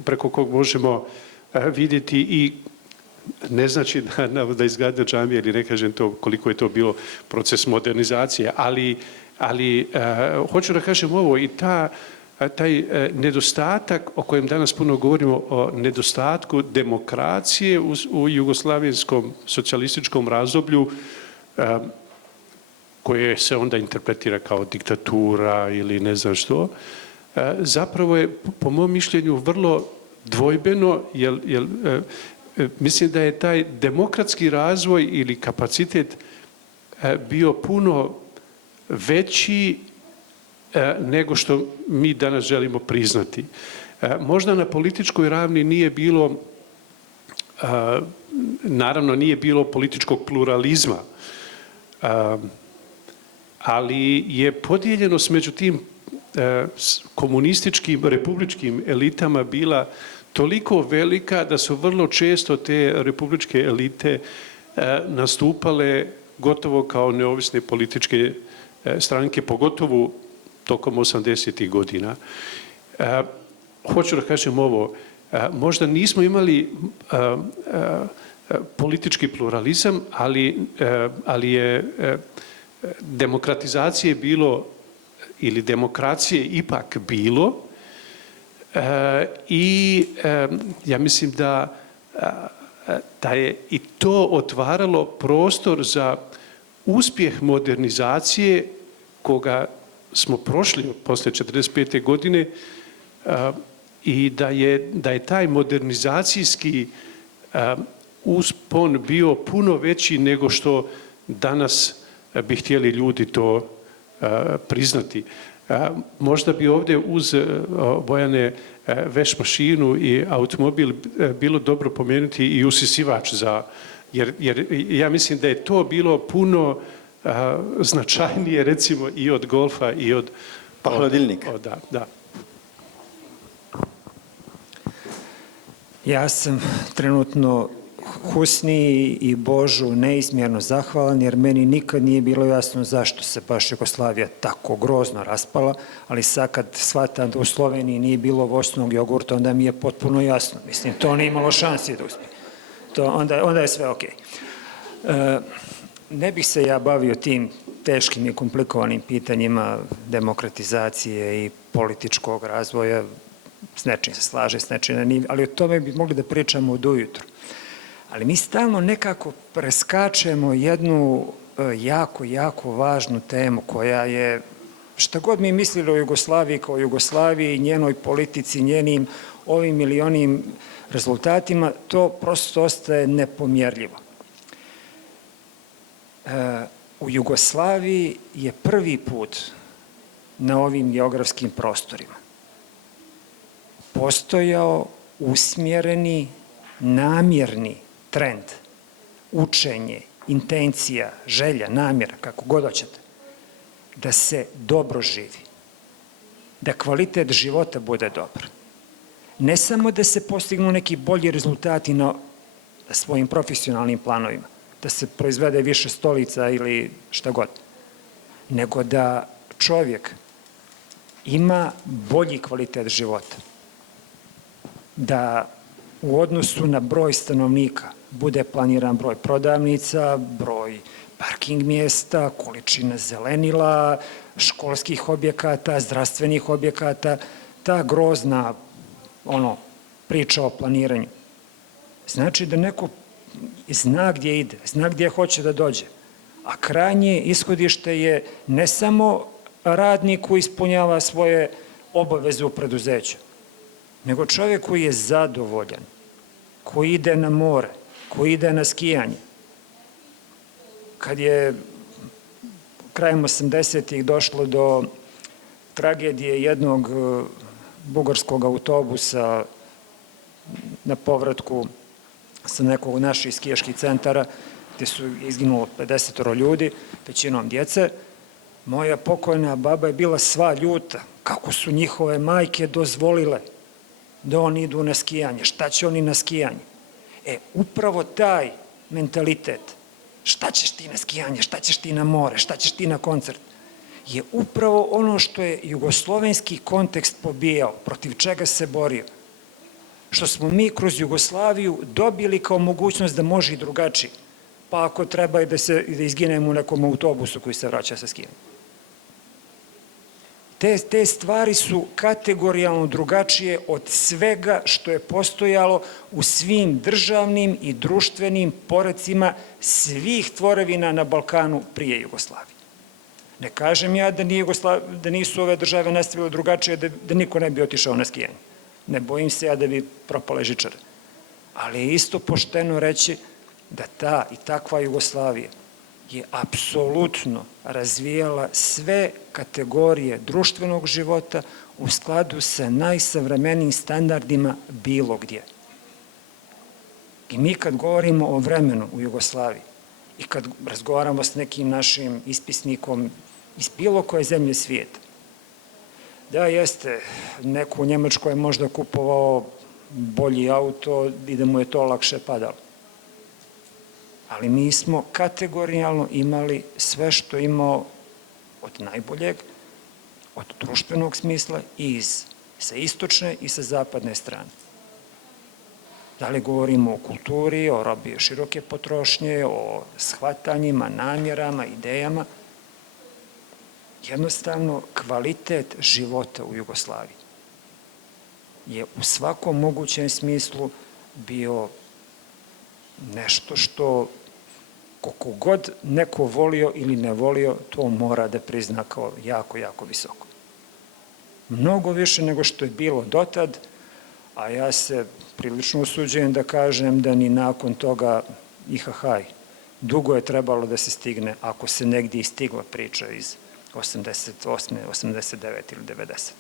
preko kog možemo vidjeti i ne znači da izgradnja džamije, ili ne kažem to koliko je to bilo proces modernizacije, ali hoću da kažem ovo i taj nedostatak o kojem danas puno govorimo, o nedostatku demokracije u jugoslavijskom socijalističkom razdoblju, koje se onda interpretira kao diktatura ili ne znam što, zapravo je, po mom mišljenju, vrlo dvojbeno, jer mislim da je taj demokratski razvoj ili kapacitet bio puno veći nego što mi danas želimo priznati. Možda na političkoj ravni nije bilo, naravno nije bilo političkog pluralizma, ali je podijeljenost među tim komunističkim, republičkim elitama bila toliko velika da su vrlo često te republičke elite nastupale gotovo kao neovisne političke stranke, pogotovo tokom 80. godina. Hoću da kažem ovo, možda nismo imali politički pluralizam, ali je demokratizacije bilo, ili demokracije ipak bilo, i ja mislim da je i to otvaralo prostor za uspjeh modernizacije koga smo prošli posle 45. godine, i da je taj modernizacijski uspon bio puno veći nego što danas bi htjeli ljudi to priznati. Možda bi ovdje uz Bojane veš mašinu i automobil bilo dobro pomenuti i usisivač, jer ja mislim da je to bilo puno značajnije recimo i od golfa i od... Pa hladilnik. Da. Ja sam trenutno Husni i Božu neizmjerno zahvalan, jer meni nikad nije bilo jasno zašto se baš Jugoslavija tako grozno raspala, ali sad kad shvatam da u Sloveniji nije bilo voćnog jogurta, onda mi je potpuno jasno. Mislim, to nije imalo šansi da uspije. Onda je sve okej. Ne bih se ja bavio tim teškim i komplikovanim pitanjima demokratizacije i političkog razvoja. S nečim se slaže, s nečim ne, ali o tome bi mogli da pričamo od ujutru. Ali mi stalno nekako preskačemo jednu jako, jako važnu temu koja je, šta god mi mislili o Jugoslaviji kao Jugoslaviji, njenoj politici, njenim ovim ili onim rezultatima, to prosto ostaje nepomjerljivo. U Jugoslaviji je prvi put na ovim geografskim prostorima postojao usmjereni, namjerni trend, učenje, intencija, želja, namjera, kako god hoćete, da se dobro živi, da kvalitet života bude dobar. Ne samo da se postignu neki bolji rezultati na svojim profesionalnim planovima, da se proizvede više stolica ili šta god, nego da čovjek ima bolji kvalitet života, da u odnosu na broj stanovnika bude planiran broj prodavnica, broj parking mjesta, količina zelenila, školskih objekata, zdravstvenih objekata, ta grozna priča o planiranju. Znači da neko zna gdje ide, zna gdje hoće da dođe, a krajnje ishodište je ne samo radnik koji ispunjava svoje obaveze u preduzeću, nego čovjek koji je zadovoljan, koji ide na more, koji ide na skijanje. Kad je krajem 80-ih došlo do tragedije jednog bugarskog autobusa na povratku sa nekog od naših skijaških centara, gdje su izginulo 50 ljudi, većinom djece, moja pokojna baba je bila sva ljuta kako su njihove majke dozvolile da oni idu na skijanje. Šta će oni na skijanje? Upravo taj mentalitet, šta ćeš ti na skijanje, šta ćeš ti na more, šta ćeš ti na koncert, je upravo ono što je jugoslovenski kontekst pobijao, protiv čega se borio. Što smo mi kroz Jugoslaviju dobili kao mogućnost da može i drugačije. Pa ako treba i da izginemo u nekom autobusu koji se vraća sa skijanja. Te stvari su kategorijalno drugačije od svega što je postojalo u svim državnim i društvenim porecima svih tvorevina na Balkanu prije Jugoslavije. Ne kažem ja da nisu ove države nastavile drugačije, da niko ne bi otišao na skijanje. Ne bojim se ja da bi propale žičare. Ali je isto pošteno reći da ta i takva Jugoslavija je apsolutno razvijala sve kategorije društvenog života u skladu sa najsavremenijim standardima bilo gdje. I mi kad govorimo o vremenu u Jugoslaviji i kad razgovaramo s nekim našim ispisnikom iz bilo koje zemlje svijeta, da jeste, neko u Njemačkoj je možda kupovao bolji auto i da mu je to lakše padalo. Ali mi smo kategorijalno imali sve što imao od najboljeg, od društvenog smisla i sa istočne i sa zapadne strane. Da li govorimo o kulturi, o robi široke potrošnje, o shvatanjima, namjerama, idejama. Jednostavno, kvalitet života u Jugoslaviji je u svakom mogućem smislu bio nešto što koliko god neko volio ili ne volio, to mora da prizna kao jako, jako visoko. Mnogo više nego što je bilo dotad, a ja se prilično usuđujem da kažem da ni nakon toga ihahaj, dugo je trebalo da se stigne, ako se negdje i stigla priča iz 88. 89. ili 90.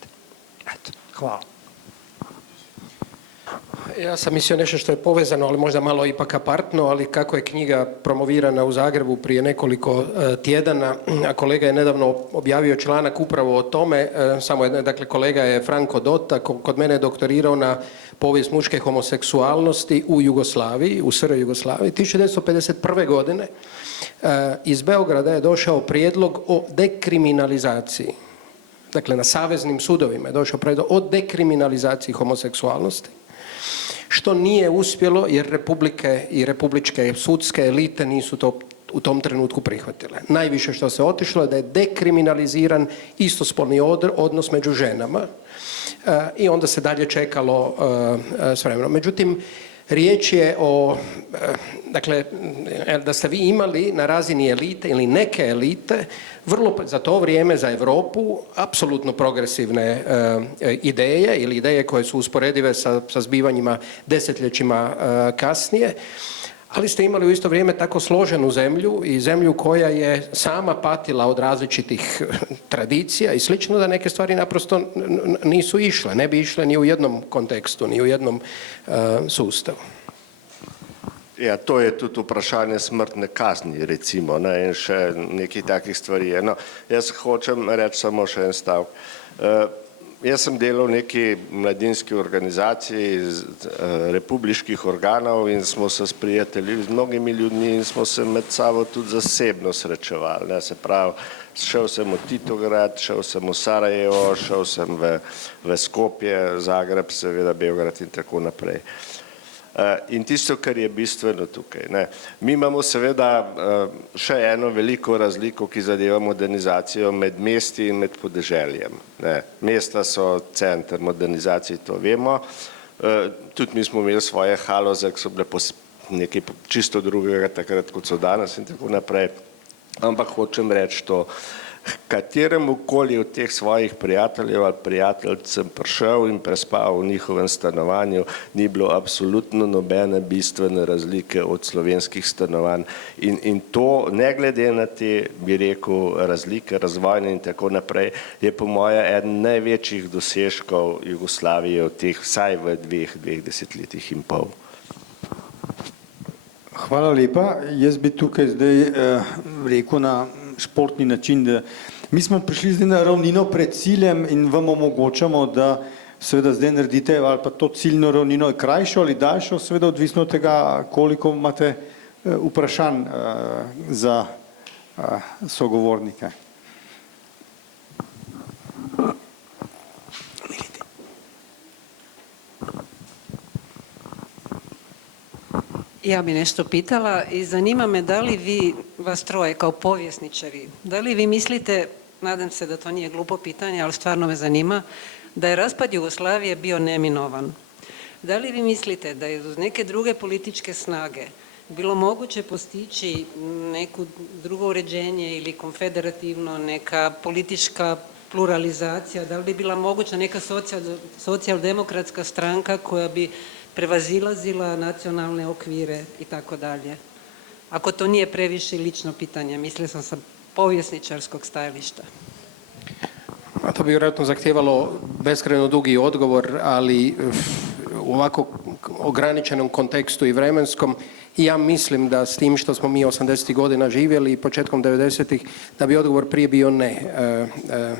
Eto, hvala. Ja sam mislio nešto što je povezano, ali možda malo ipak apartno, ali kako je knjiga promovirana u Zagrebu prije nekoliko tjedana, a kolega je nedavno objavio članak upravo o tome, dakle kolega je Franko Dota, kod mene je doktorirao na povijest muške homoseksualnosti u Jugoslaviji, u SR Jugoslaviji. 1951. godine iz Beograda je došao prijedlog o dekriminalizaciji. Dakle, na saveznim sudovima je došao prijedlog o dekriminalizaciji homoseksualnosti, što nije uspjelo jer republike i republičke sudske elite nisu to u tom trenutku prihvatile. Najviše što se otišlo je da je dekriminaliziran istospolni odnos među ženama i onda se dalje čekalo s vremenom. Međutim, riječ je o, dakle, da ste vi imali na razini elite ili neke elite, vrlo za to vrijeme za Europu, apsolutno progresivne ideje ili ideje koje su usporedive sa zbivanjima desetljećima kasnije, ali ste imali u isto vrijeme tako složenu zemlju i zemlju koja je sama patila od različitih tradicija i slično, da neke stvari naprosto nisu išle, ne bi išle ni u jednom kontekstu, ni u jednom sustavu. Ja, to je tudi vprašanje smrtne kazni, recimo, ne, in še nekaj takih stvari. No, jaz hočem reči samo še en stavek. Jaz sem delal v neki mladinski organizaciji republiških organov in smo se sprijateljili z mnogimi ljudmi in smo se med sabo tudi zasebno srečevali. Ne, se pravi, šel sem v Titograd, šel sem v Sarajevo, šel sem v Skopje, Zagreb, seveda Beograd in tako naprej. In tisto, kar je bistveno tukaj. Ne. Mi imamo seveda še eno veliko razliko, ki zadeva modernizacijo med mesti in med podeželjem. Ne. Mesta so center modernizacije, to vemo. Tudi mi smo imeli svoje haloze, ki so bile nekaj čisto drugega takrat, kot so danes in tako naprej. Ampak hočem reči to, kateremu koli od teh svojih prijateljev ali prijateljic sem prišel in prespal v njihovem stanovanju, ni bilo absolutno nobene bistvene razlike od slovenskih stanovanj. In to, ne glede na te, bi rekel, razlike, razvojne in tako naprej, je po moje eden največjih dosežkov Jugoslavije v teh vsaj v dveh desetletjih in pol. Hvala lepa. Jaz bi tukaj zdaj rekel na športni način, da mi smo prišli zdaj na ravnino pred ciljem in vam omogočamo, da seveda zdaj naredite ali pa to ciljno ravnino je krajšo ali daljšo, seveda odvisno od tega, koliko imate vprašanj za sogovornike. Ja bi nešto pitala i zanima me da li vi, vas troje kao povjesničari, da li vi mislite, nadam se da to nije glupo pitanje, ali stvarno me zanima, da je raspad Jugoslavije bio neminovan. Da li vi mislite da je uz neke druge političke snage bilo moguće postići neko drugo uređenje ili konfederativno, neka politička pluralizacija, da li bi bila moguća neka socijaldemokratska stranka koja bi prevazilazila nacionalne okvire i tako dalje? Ako to nije previše lično pitanje, mislila sam sa povjesničarskog stajališta. A to bi vjerojatno zahtijevalo beskrajno dugi odgovor, ali u ovako ograničenom kontekstu i vremenskom, i ja mislim da s tim što smo mi 80. godina živjeli i početkom 90. da bi odgovor prije bio ne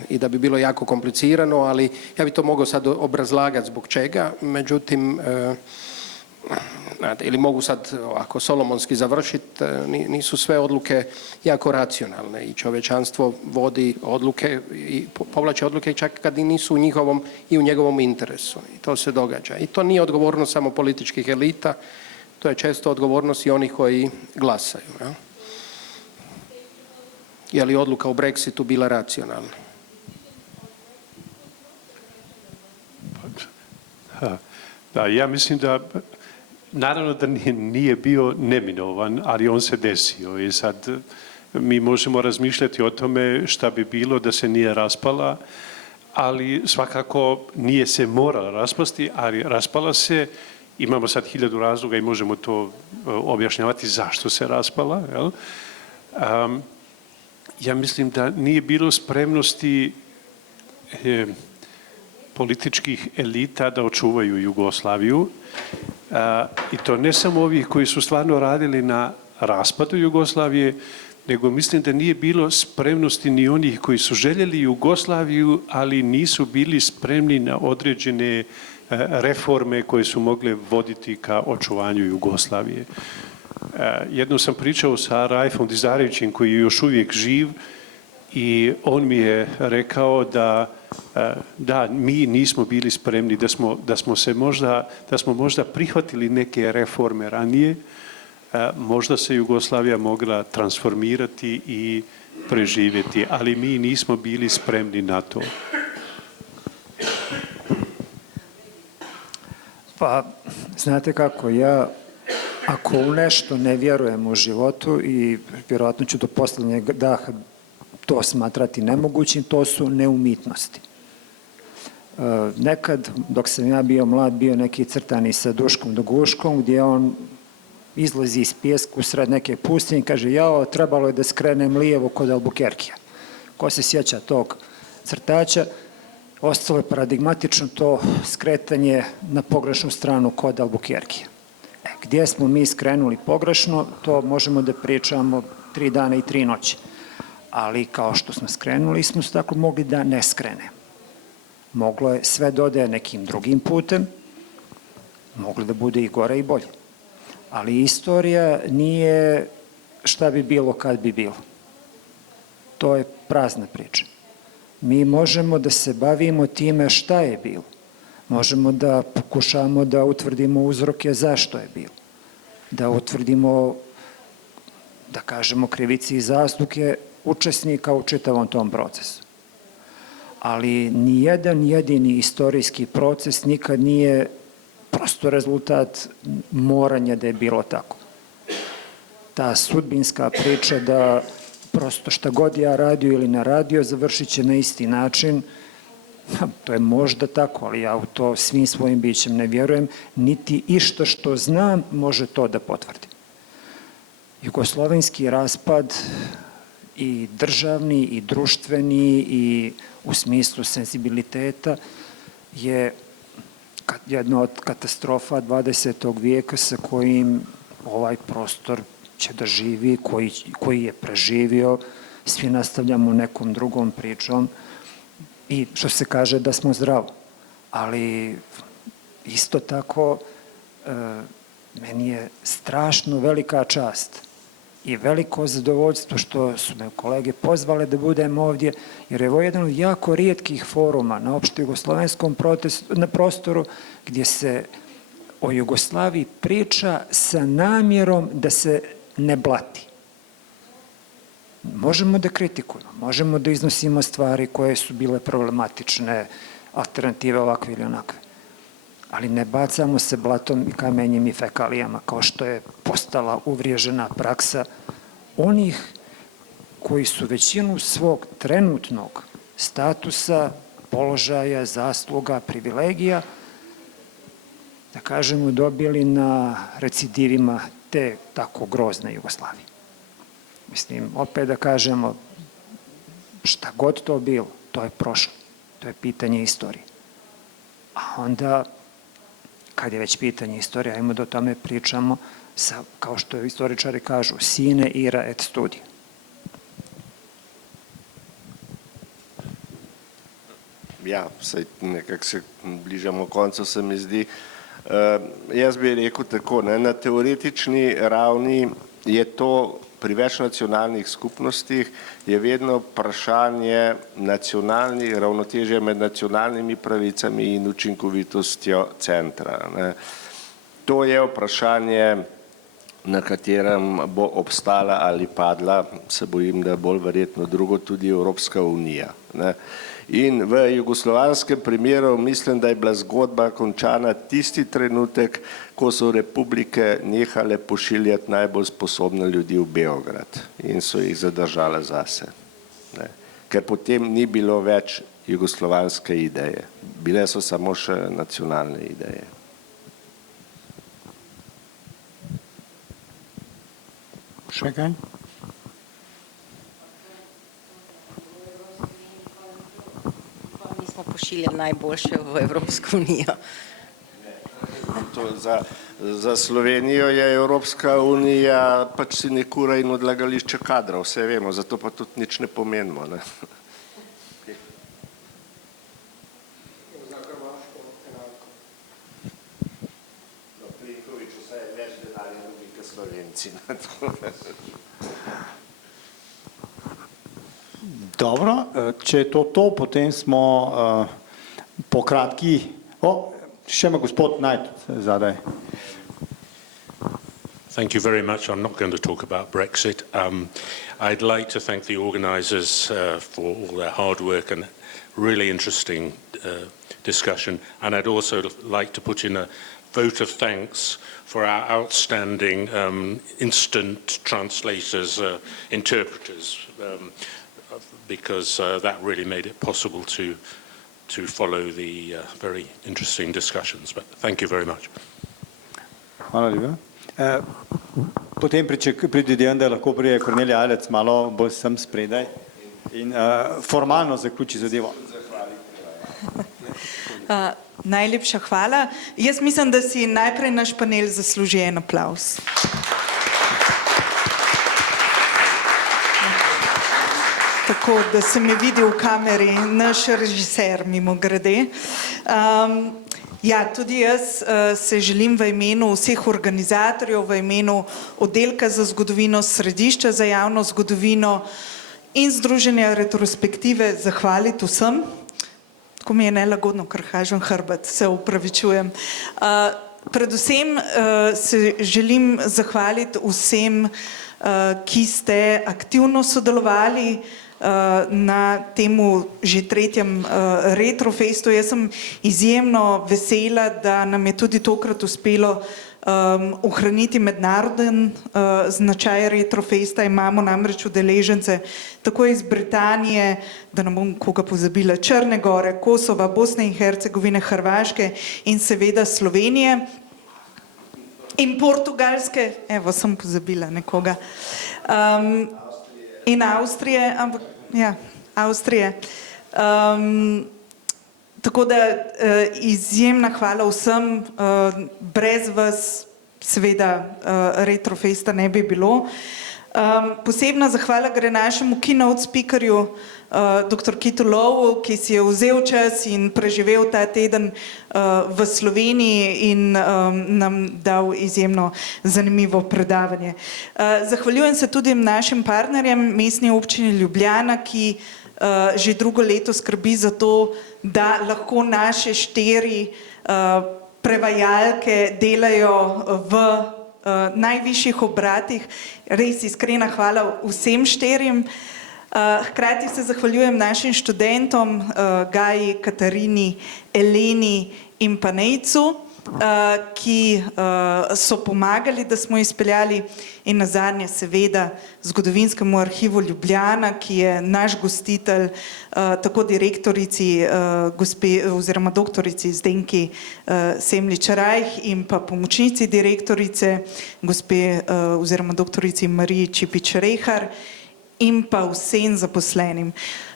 i da bi bilo jako komplicirano, ali ja bi to mogao sad obrazlagati zbog čega, međutim, ili mogu sad ako solomonski završiti, nisu sve odluke jako racionalne i čovječanstvo vodi odluke i povlači odluke čak kad i nisu u njihovom i u njegovom interesu. I to se događa. I to nije odgovornost samo političkih elita, to je često odgovornost i onih koji glasaju. Ja? Je li odluka o Brexitu bila racionalna? Da, ja mislim da naravno da nije bio neminovan, ali on se desio i sad mi možemo razmišljati o tome šta bi bilo da se nije raspala, ali svakako nije se morala raspasti, ali raspala se. Imamo sad 1000 razloga i možemo to objašnjavati zašto se raspala. Jel? Ja mislim da nije bilo spremnosti političkih elita da očuvaju Jugoslaviju. I to ne samo ovih koji su stvarno radili na raspadu Jugoslavije, nego mislim da nije bilo spremnosti ni onih koji su željeli Jugoslaviju, ali nisu bili spremni na određene reforme koje su mogle voditi ka očuvanju Jugoslavije. Jednom sam pričao sa Rajfom Dizarevićem koji je još uvijek živ i on mi je rekao da mi nismo bili spremni, da smo možda prihvatili neke reforme ranije, možda se Jugoslavija mogla transformirati i preživjeti, ali mi nismo bili spremni na to. Pa, znate kako, ja ako u nešto ne vjerujem u životu i vjerojatno ću do posljednjeg daha to smatrati nemogućim, to su neumitnosti. Nekad, dok sam ja bio mlad, bio neki crtani sa Duškom Doguškom, gdje on izlazi iz pijesku sred neke pustinje i kaže, jao, trebalo je da skrenem lijevo kod Albukerkija. Ko se sjeća tog crtača? Ostalo je paradigmatično to skretanje na pogrešnu stranu kod Albukerkija. Gdje smo mi skrenuli pogrešno, to možemo da pričamo 3 dana i 3 noći. Ali kao što smo skrenuli, smo se tako mogli da ne skrene. Moglo je sve da ode nekim drugim putem, moglo da bude i gore i bolje. Ali istorija nije šta bi bilo kad bi bilo. To je prazna priča. Mi možemo da se bavimo time šta je bilo. Možemo da pokušamo da utvrdimo uzroke zašto je bilo. Da utvrdimo, da kažemo, krivice i zasluge učesnika u čitavom tom procesu. Ali nijedan jedini istorijski proces nikad nije prosto rezultat moranja da je bilo tako. Ta sudbinska priča da prosto šta god ja radio ili ne radio, završit će na isti način, to je možda tako, ali ja u to svim svojim bićem ne vjerujem, niti išta što znam može to da potvrdi. Jugoslovenski raspad i državni i društveni i u smislu senzibiliteta je jedna od katastrofa 20. vijeka sa kojim ovaj prostor će da živi, koji je preživio, svi nastavljamo nekom drugom pričom i što se kaže da smo zdravo. Ali isto tako meni je strašno velika čast i veliko zadovoljstvo što su me kolege pozvale da budem ovdje, jer je ovo jedan od jako rijetkih foruma na opšte jugoslovenskom prostoru gdje se o Jugoslaviji priča sa namjerom da se ne blati. Možemo da kritikujemo, možemo da iznosimo stvari koje su bile problematične, alternative ovakve ili onakve. ali ne bacamo se blatom i kamenjem i fekalijama, kao što je postala uvriježena praksa onih koji su većinu svog trenutnog statusa, položaja, zasluga, privilegija, da kažemo, dobili na recidivima te tako grozne Jugoslavije. Mislim, opet da kažemo, šta god to bilo, to je prošlo. To je pitanje istorije. A onda, kad je već pitanje istorije, ajmo da o tome pričamo sa, kao što istoričari kažu, sine ira et studia. Ja, saj nekako se bližamo koncu, se mi zdi. Jaz bi rekel tako, ne, na teoretični ravni je to pri več nacionalnih skupnostih je vedno vprašanje ravnotežja med nacionalnimi pravicami in učinkovitostjo centra. Ne. To je vprašanje, na katerem bo obstala ali padla, se bojim, da bolj verjetno drugo tudi Evropska unija. Ne. In v jugoslovanskem primeru mislim, da je bila zgodba končana tisti trenutek, ko so republike nehale pošiljati najbolj sposobne ljudi v Beograd in so jih zadržale zase. Ne. Ker potem ni bilo več jugoslovanske ideje. Bile so samo še nacionalne ideje. Še kaj? Nismo pošiljali najboljše v Evropsko unijo. Za Slovenijo je Evropska unija pač sinekura in odlagališče kadrov, vse vemo, zato pa tudi nič ne pomenimo. Ne? Plinković vse je več denarja dobi kot Slovenci. Dobro, če je to, potem smo po kratki... Še ima gospod Knight zadaj. Thank you very much. I'm not going to talk about Brexit. I'd like to thank the organisers for all their hard work and really interesting discussion. And I'd also like to put in a vote of thanks for our outstanding instant translators, interpreters, because that really made it possible to follow the very interesting discussions. But thank you very much. Hvala lepa. Potem predvidevam, da lahko prije Kornelija Alec malo bolj sem spredaj in formalno zaključi zadevo. Najlepša hvala. Jaz mislim, da si najprej naš panel zasluži en aplavz. Tako, da se me vidi v kameri, naš režiser mimogrede. Ja, tudi jaz se želim v imenu vseh organizatorjev, v imenu Oddelka za zgodovino, Središča za javno zgodovino in Združenja retrospektive zahvaliti vsem. Tako mi je nelagodno, ker kažem hrbet, se opravičujem. Predvsem se želim zahvaliti vsem, ki ste aktivno sodelovali na temu že tretjem Retrofestu. Jaz sem izjemno vesela, da nam je tudi tokrat uspelo ohraniti mednaroden značaj Retrofesta. Imamo namreč udeležence tako iz Britanije, da ne bom koga pozabila, Črne Gore, Kosova, Bosne in Hercegovine, Hrvaške in seveda Slovenije in Portugalske, evo sem pozabila nekoga, in Avstrije, ampak ja, Avstrije. Tako da izjemna hvala vsem, brez vas seveda Retrofesta ne bi bilo. Posebna zahvala gre našemu keynote speakerju, dr. Kitu Lowu, ki si je vzel čas in preživel ta teden v Sloveniji in nam dal izjemno zanimivo predavanje. Zahvaljujem se tudi našim partnerjem, Mestni občini Ljubljana, ki že drugo leto skrbi za to, da lahko naše 4 prevajalke delajo v najvišjih obratih. Res iskrena hvala vsem 4. Hkrati se zahvaljujem našim študentom, Gaji, Katarini, Eleni in pa Nejcu, ki so pomagali, da smo izpeljali, in nazadnje seveda Zgodovinskemu arhivu Ljubljana, ki je naš gostitelj, tako direktorici oziroma doktorici Zdenki Semlič-Rajh in pa pomočnici direktorice gospe oziroma doktorici Mariji Čipič-Rehar in pa vsem zaposlenim.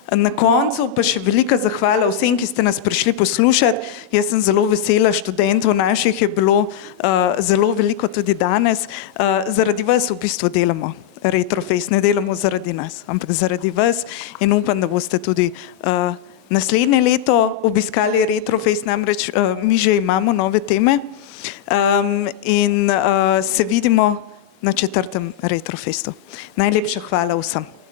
Na koncu pa še velika zahvala vsem, ki ste nas prišli poslušati. Jaz sem zelo vesela, študentov naših je bilo zelo veliko tudi danes. Zaradi vas v bistvu delamo Retrofest, ne delamo zaradi nas, ampak zaradi vas, in upam, da boste tudi naslednje leto obiskali Retrofest, namreč mi že imamo nove teme in se vidimo na 4. Retrofestu. Najlepša hvala vsem.